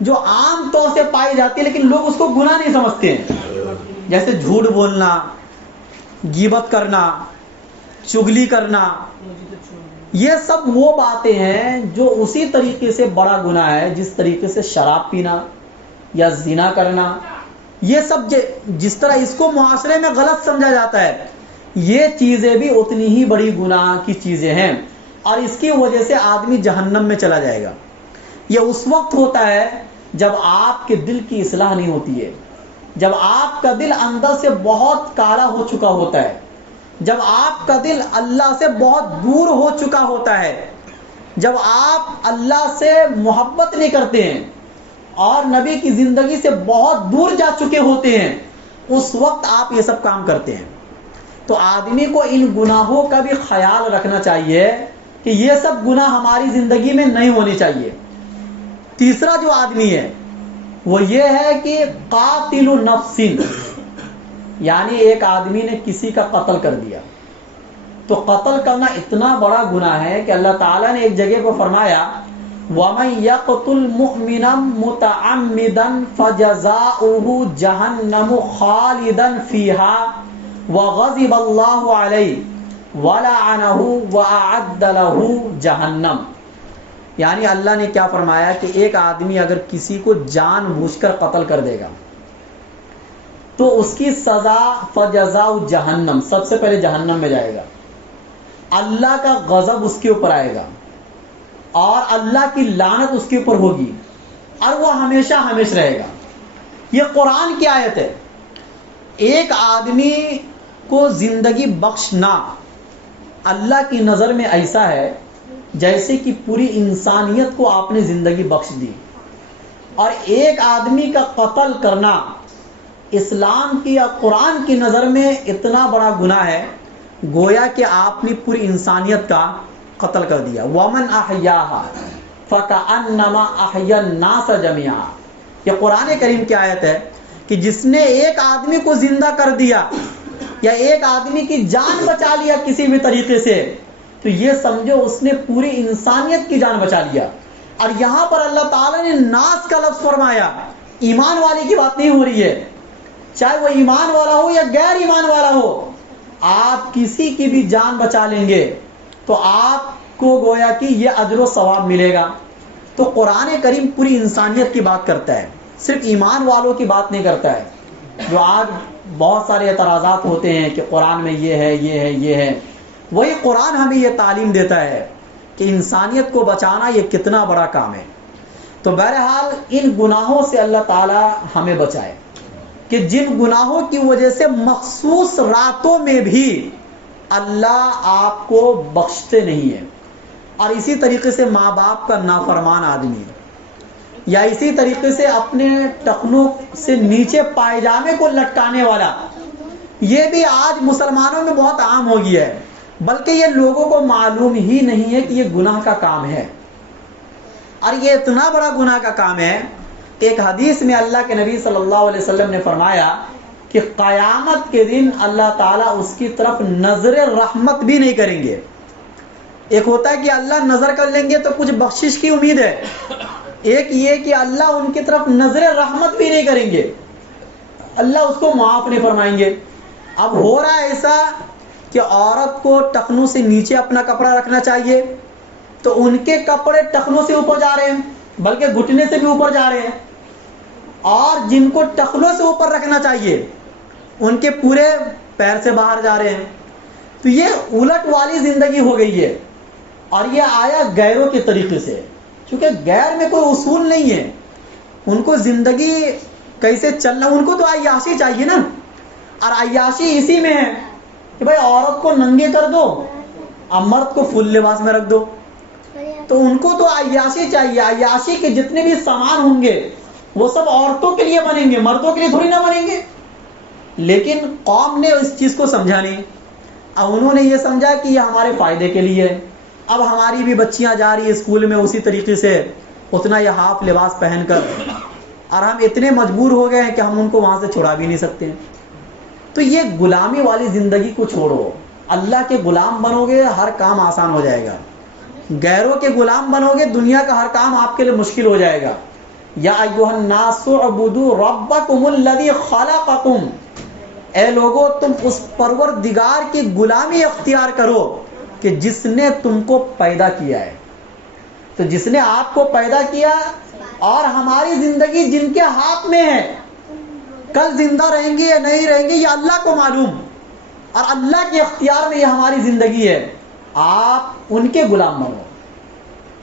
جو عام طور سے پائی جاتی ہیں لیکن لوگ اس کو گناہ نہیں سمجھتے ہیں، جیسے جھوٹ بولنا، غیبت کرنا، چغلی کرنا، یہ سب وہ باتیں ہیں جو اسی طریقے سے بڑا گناہ ہے جس طریقے سے شراب پینا یا زنا کرنا۔ یہ سب جس طرح اس کو معاشرے میں غلط سمجھا جاتا ہے، یہ چیزیں بھی اتنی ہی بڑی گناہ کی چیزیں ہیں، اور اس کی وجہ سے آدمی جہنم میں چلا جائے گا۔ یہ اس وقت ہوتا ہے جب آپ کے دل کی اصلاح نہیں ہوتی ہے، جب آپ کا دل اندر سے بہت کالا ہو چکا ہوتا ہے، جب آپ کا دل اللہ سے بہت دور ہو چکا ہوتا ہے، جب آپ اللہ سے محبت نہیں کرتے ہیں اور نبی کی زندگی سے بہت دور جا چکے ہوتے ہیں، اس وقت آپ یہ سب کام کرتے ہیں۔ تو آدمی کو ان گناہوں کا بھی خیال رکھنا چاہیے کہ یہ سب گناہ ہماری زندگی میں نہیں ہونے چاہیے۔ تیسرا جو آدمی ہے وہ یہ ہے کہ قاتل نفس، یعنی ایک آدمی نے کسی کا قتل کر دیا۔ تو قتل کرنا اتنا بڑا گناہ ہے کہ اللہ تعالیٰ نے ایک جگہ پر فرمایا وَمَن يَقْتُلْ مُؤْمِنًا مُتَعَمِّدًا فَجَزَاؤُهُ جَهَنَّمُ خَالِدًا فِيهَا وَغَضِبَ اللَّهُ عَلَيْهِ وَلَعَنَهُ وَأَعَدَّ لَهُ جَهَنَّمَ۔ یعنی اللہ نے کیا فرمایا کہ ایک آدمی اگر کسی کو جان بوجھ کر قتل کر دے گا تو اس کی سزا فجزاء جہنم، سب سے پہلے جہنم میں جائے گا، اللہ کا غضب اس کے اوپر آئے گا اور اللہ کی لعنت اس کے اوپر ہوگی اور وہ ہمیشہ ہمیشہ رہے گا۔ یہ قرآن کی آیت ہے۔ ایک آدمی کو زندگی بخشنا اللہ کی نظر میں ایسا ہے جیسے کہ پوری انسانیت کو آپ نے زندگی بخش دی۔ اور ایک آدمی کا قتل کرنا اسلام کی یا قرآن کی نظر میں اتنا بڑا گناہ ہے گویا کہ آپ نے پوری انسانیت کا قتل کر دیا. وَمَنْ أَحْيَاهَا فَكَأَنَّمَا أَحْيَا النَّاسَ جَمِيعًا. یہ قرآن کریم کی آیت ہے کہ جس نے ایک آدمی کو زندہ کر دیا یا ایک آدمی کی جان بچا لیا کسی بھی طریقے سے تو یہ سمجھو اس نے پوری انسانیت کی جان بچا لیا. اور یہاں پر اللہ تعالیٰ نے ناس کا لفظ فرمایا. ایمان والے کی بات نہیں ہو رہی ہے، چاہے وہ ایمان والا ہو یا غیر ایمان والا ہو، آپ کسی کی بھی جان بچا لیں گے تو آپ کو گویا کہ یہ اجر و ثواب ملے گا. تو قرآن کریم پوری انسانیت کی بات کرتا ہے، صرف ایمان والوں کی بات نہیں کرتا ہے. جو آج بہت سارے اعتراضات ہوتے ہیں کہ قرآن میں یہ ہے یہ ہے یہ ہے، وہی قرآن ہمیں یہ تعلیم دیتا ہے کہ انسانیت کو بچانا یہ کتنا بڑا کام ہے. تو بہرحال ان گناہوں سے اللہ تعالی ہمیں بچائے کہ جن گناہوں کی وجہ سے مخصوص راتوں میں بھی اللہ آپ کو بخشتے نہیں ہے. اور اسی طریقے سے ماں باپ کا نافرمان آدمی یا اسی طریقے سے اپنے ٹخنوں سے نیچے پائجامے کو لٹکانے والا، یہ بھی آج مسلمانوں میں بہت عام ہو گیا ہے، بلکہ یہ لوگوں کو معلوم ہی نہیں ہے کہ یہ گناہ کا کام ہے. اور یہ اتنا بڑا گناہ کا کام ہے کہ ایک حدیث میں اللہ کے نبی صلی اللہ علیہ وسلم نے فرمایا کہ قیامت کے دن اللہ تعالیٰ اس کی طرف نظر رحمت بھی نہیں کریں گے. ایک ہوتا ہے کہ اللہ نظر کر لیں گے تو کچھ بخشش کی امید ہے، ایک یہ کہ اللہ ان کی طرف نظر رحمت بھی نہیں کریں گے، اللہ اس کو معاف نہیں فرمائیں گے. اب ہو رہا ہے ایسا کہ عورت کو ٹخنوں سے نیچے اپنا کپڑا رکھنا چاہیے تو ان کے کپڑے ٹخنوں سے اوپر جا رہے ہیں، بلکہ گھٹنے سے بھی اوپر جا رہے ہیں. اور جن کو ٹخنوں سے اوپر رکھنا چاہیے ان کے پورے پیر سے باہر جا رہے ہیں. تو یہ الٹ والی زندگی ہو گئی ہے. اور یہ آیا غیروں کے طریقے سے، چونکہ غیر میں کوئی اصول نہیں ہے، ان کو زندگی کیسے چلنا، ان کو تو عیاشی چاہیے نا. اور عیاشی اسی میں ہے کہ بھائی عورت کو ننگے کر دو اور مرد کو فل لباس میں رکھ دو. تو ان کو تو عیاشی چاہیے. عیاشی کے جتنے بھی سامان ہوں گے وہ سب عورتوں کے لیے بنیں گے، مردوں کے لیے تھوڑی نہ بنیں گے. لیکن قوم نے اس چیز کو سمجھا نہیں. اب انہوں نے یہ سمجھا کہ یہ ہمارے فائدے کے لیے ہے. اب ہماری بھی بچیاں جا رہی ہیں اسکول میں اسی طریقے سے اتنا یہ ہاف لباس پہن کر، اور ہم اتنے مجبور ہو گئے ہیں کہ ہم ان کو وہاں سے چھڑا بھی نہیں سکتے. تو یہ غلامی والی زندگی کو چھوڑو، اللہ کے غلام بنو گے ہر کام آسان ہو جائے گا. غیروں کے غلام بنو گے دنیا کا ہر کام آپ کے لیے مشکل ہو جائے گا. یا ایھا الناس اعبدوا ربکم الذی خلقکم، اے لوگو تم اس پروردگار کی غلامی اختیار کرو کہ جس نے تم کو پیدا کیا ہے. تو جس نے آپ کو پیدا کیا اور ہماری زندگی جن کے ہاتھ میں ہے، کل زندہ رہیں گے یا نہیں رہیں گے یہ اللہ کو معلوم، اور اللہ کے اختیار میں یہ ہماری زندگی ہے. آپ ان کے غلام بنو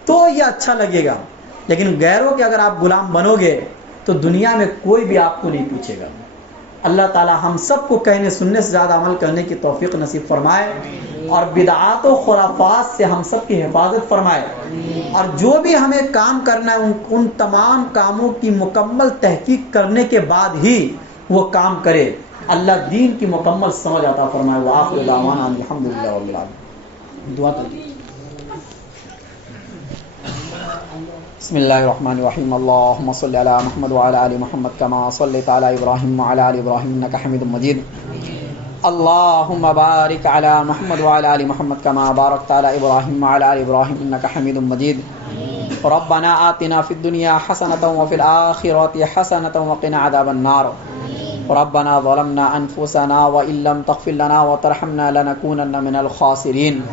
تو یہ اچھا لگے گا. لیکن غیروں کے اگر آپ غلام بنو گے تو دنیا میں کوئی بھی آپ کو نہیں پوچھے گا. اللہ تعالی ہم سب کو کہنے سننے سے زیادہ عمل کرنے کی توفیق نصیب فرمائے، اور بدعات و خرافات سے ہم سب کی حفاظت فرمائے. اور جو بھی ہمیں کام کرنا ہے ان تمام کاموں کی مکمل تحقیق کرنے کے بعد ہی وہ کام کرے. اللہ دین کی مکمل سمجھ عطا فرمائے. وآخر دعوانا الحمدللہ رب العالمین. دعا کریں. بسم اللہ الرحمن الرحیم. اللهم صل علی محمد وعلى آل محمد كما صليت على ابراہیم وعلى آل ابراہیم انك حمید مجید. اللهم بارک علی محمد وعلى آل محمد كما باركت على ابراہیم وعلى آل ابراہیم انك حمید مجید. ربنا آتنا في الدنيا حسنة وفي الآخرة حسنة وقنا عذاب النار. ربنا ظلمنا أنفسنا وإن لم تغفر لنا وترحمنا لنكونن من الخاسرين.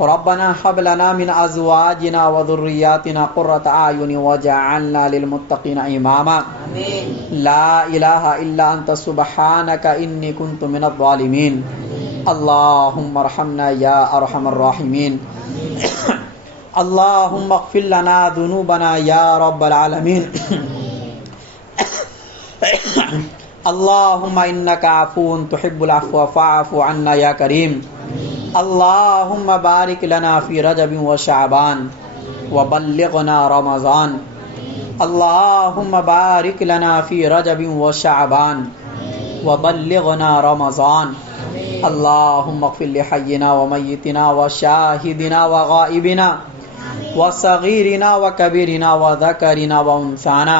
ربنا هب لنا من أزواجنا وذرياتنا قرة أعين وجعلنا للمتقين إماما. لا إله إلا أنت سبحانك إني كنت من الظالمين. اللهم ارحمنا يا أرحم الراحمين. اللهم اغفر لنا ذنوبنا يا رب العالمين. اللهم إنك عفو تحب العفو فاعف عنا يا كريم. اللهم بارك لنا في رجب وشعبان وبلغنا رمضان. اللهم بارك لنا في رجب وشعبان وبلغنا رمضان اللهم اغفر لحينا وميتنا وشاهدنا وغائبنا وصغيرنا وكبيرنا وذكرنا وانثانا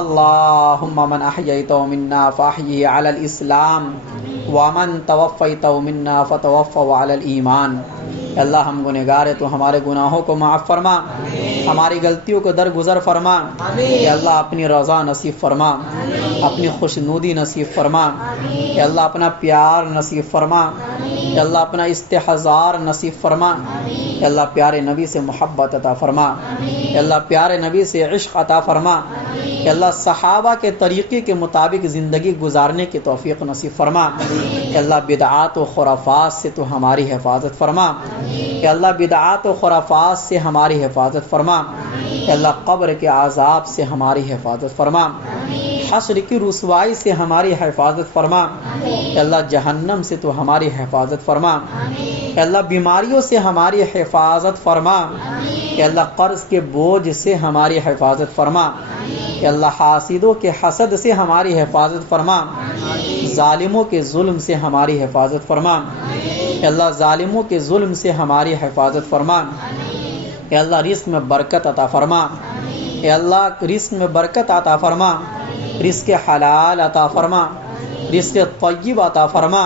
اللهم من احييته منا فاحيه على الاسلام ومن توفیته منا فتوفه على الایمان. اللہ ہم گنہگار ہیں تو ہمارے گناہوں کو معاف فرما, ہماری غلطیوں کو درگزر فرما. اے اللہ اپنی رضا نصیب فرما, اپنی خوشنودی نصیب فرما. اے اللہ اپنا پیار نصیب فرما. اے اللہ اپنا استحضار نصیب فرما. اے اللہ پیارے نبی سے محبت عطا فرما. اے اللہ پیارے نبی سے عشق عطا فرما. اے اللہ صحابہ کے طریقے کے مطابق زندگی گزارنے کی توفیق نصیب فرما. اے اللہ بدعات و خرافات سے تو ہماری حفاظت فرما. اے اللہ بدعات و خرافات سے ہماری حفاظت فرما. اے اللہ قبر کے عذاب سے ہماری حفاظت فرما. حشر کی رسوائی سے ہماری حفاظت فرما. اے اللہ جہنم سے تو ہماری حفاظت فرما. اے اللہ بیماریوں سے ہماری حفاظت فرما. اے اللہ قرض کے بوجھ سے ہماری حفاظت فرما. اے اللہ حاسدوں کے حسد سے ہماری حفاظت فرما. ظالموں کے ظلم سے ہماری حفاظت فرما. اے اللہ ظالموں کے ظلم سے ہماری حفاظت فرما. اے اللہ رزق میں برکت عطا فرما. اے اللہ رزق میں برکت عطا فرما. رزق حلال عطا فرما. رزق طیب عطا فرما.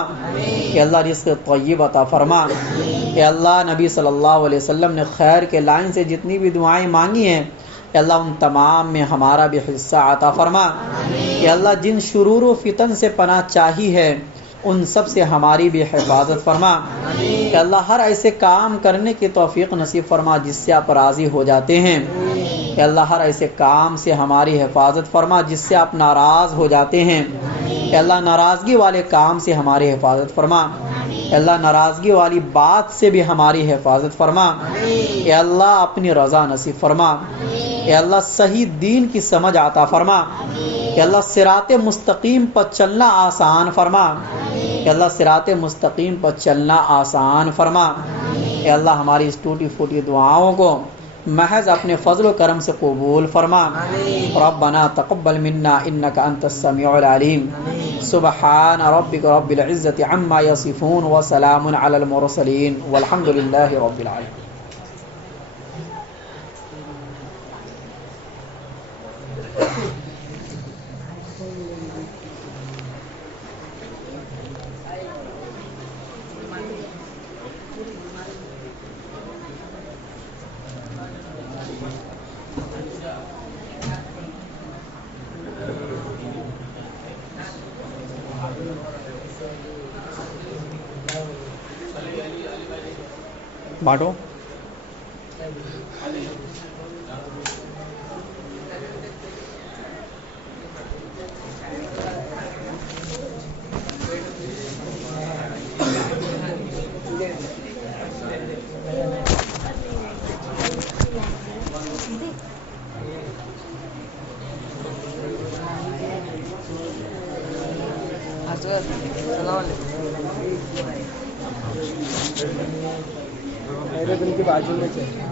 اے اللہ رزق طیب عطا فرما. اے اللہ نبی صلی اللہ علیہ وسلم نے خیر کے لائن سے جتنی بھی دعائیں مانگی ہیں اے اللہ ان تمام میں ہمارا بھی حصہ عطا فرما. اے اللہ جن شرور و فتن سے پناہ چاہی ہے ان سب سے ہماری بھی حفاظت فرما. کہ اللہ ہر ایسے کام کرنے کی توفیق نصیب فرما جس سے آپ راضی ہو جاتے ہیں. کہ اللہ ہر ایسے کام سے ہماری حفاظت فرما جس سے آپ ناراض ہو جاتے ہیں. کہ اللہ ناراضگی والے کام سے ہماری حفاظت فرما. کہ اللہ ناراضگی والی بات سے بھی ہماری حفاظت فرما. کہ اللہ اپنی رضا نصیب فرما. کہ اللہ صحیح دین کی سمجھ عطا فرما. کہ اللہ صراط مستقیم پر چلنا آسان فرما. کہ اللہ صراط مستقیم پر چلنا آسان فرما. کہ اللہ ہماری اس ٹوٹی پھوٹی دعاؤں کو محض اپنے فضل و کرم سے قبول فرما. ربنا تقبل منا انك انت السميع العليم. سبحان ربك رب العزة عما يصفون وسلام على المرسلين والحمد لله رب العالمين. بانٹو. میرے دل کے بازو میں چاہیے.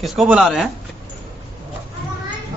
کس کو بلا رہے ہیں؟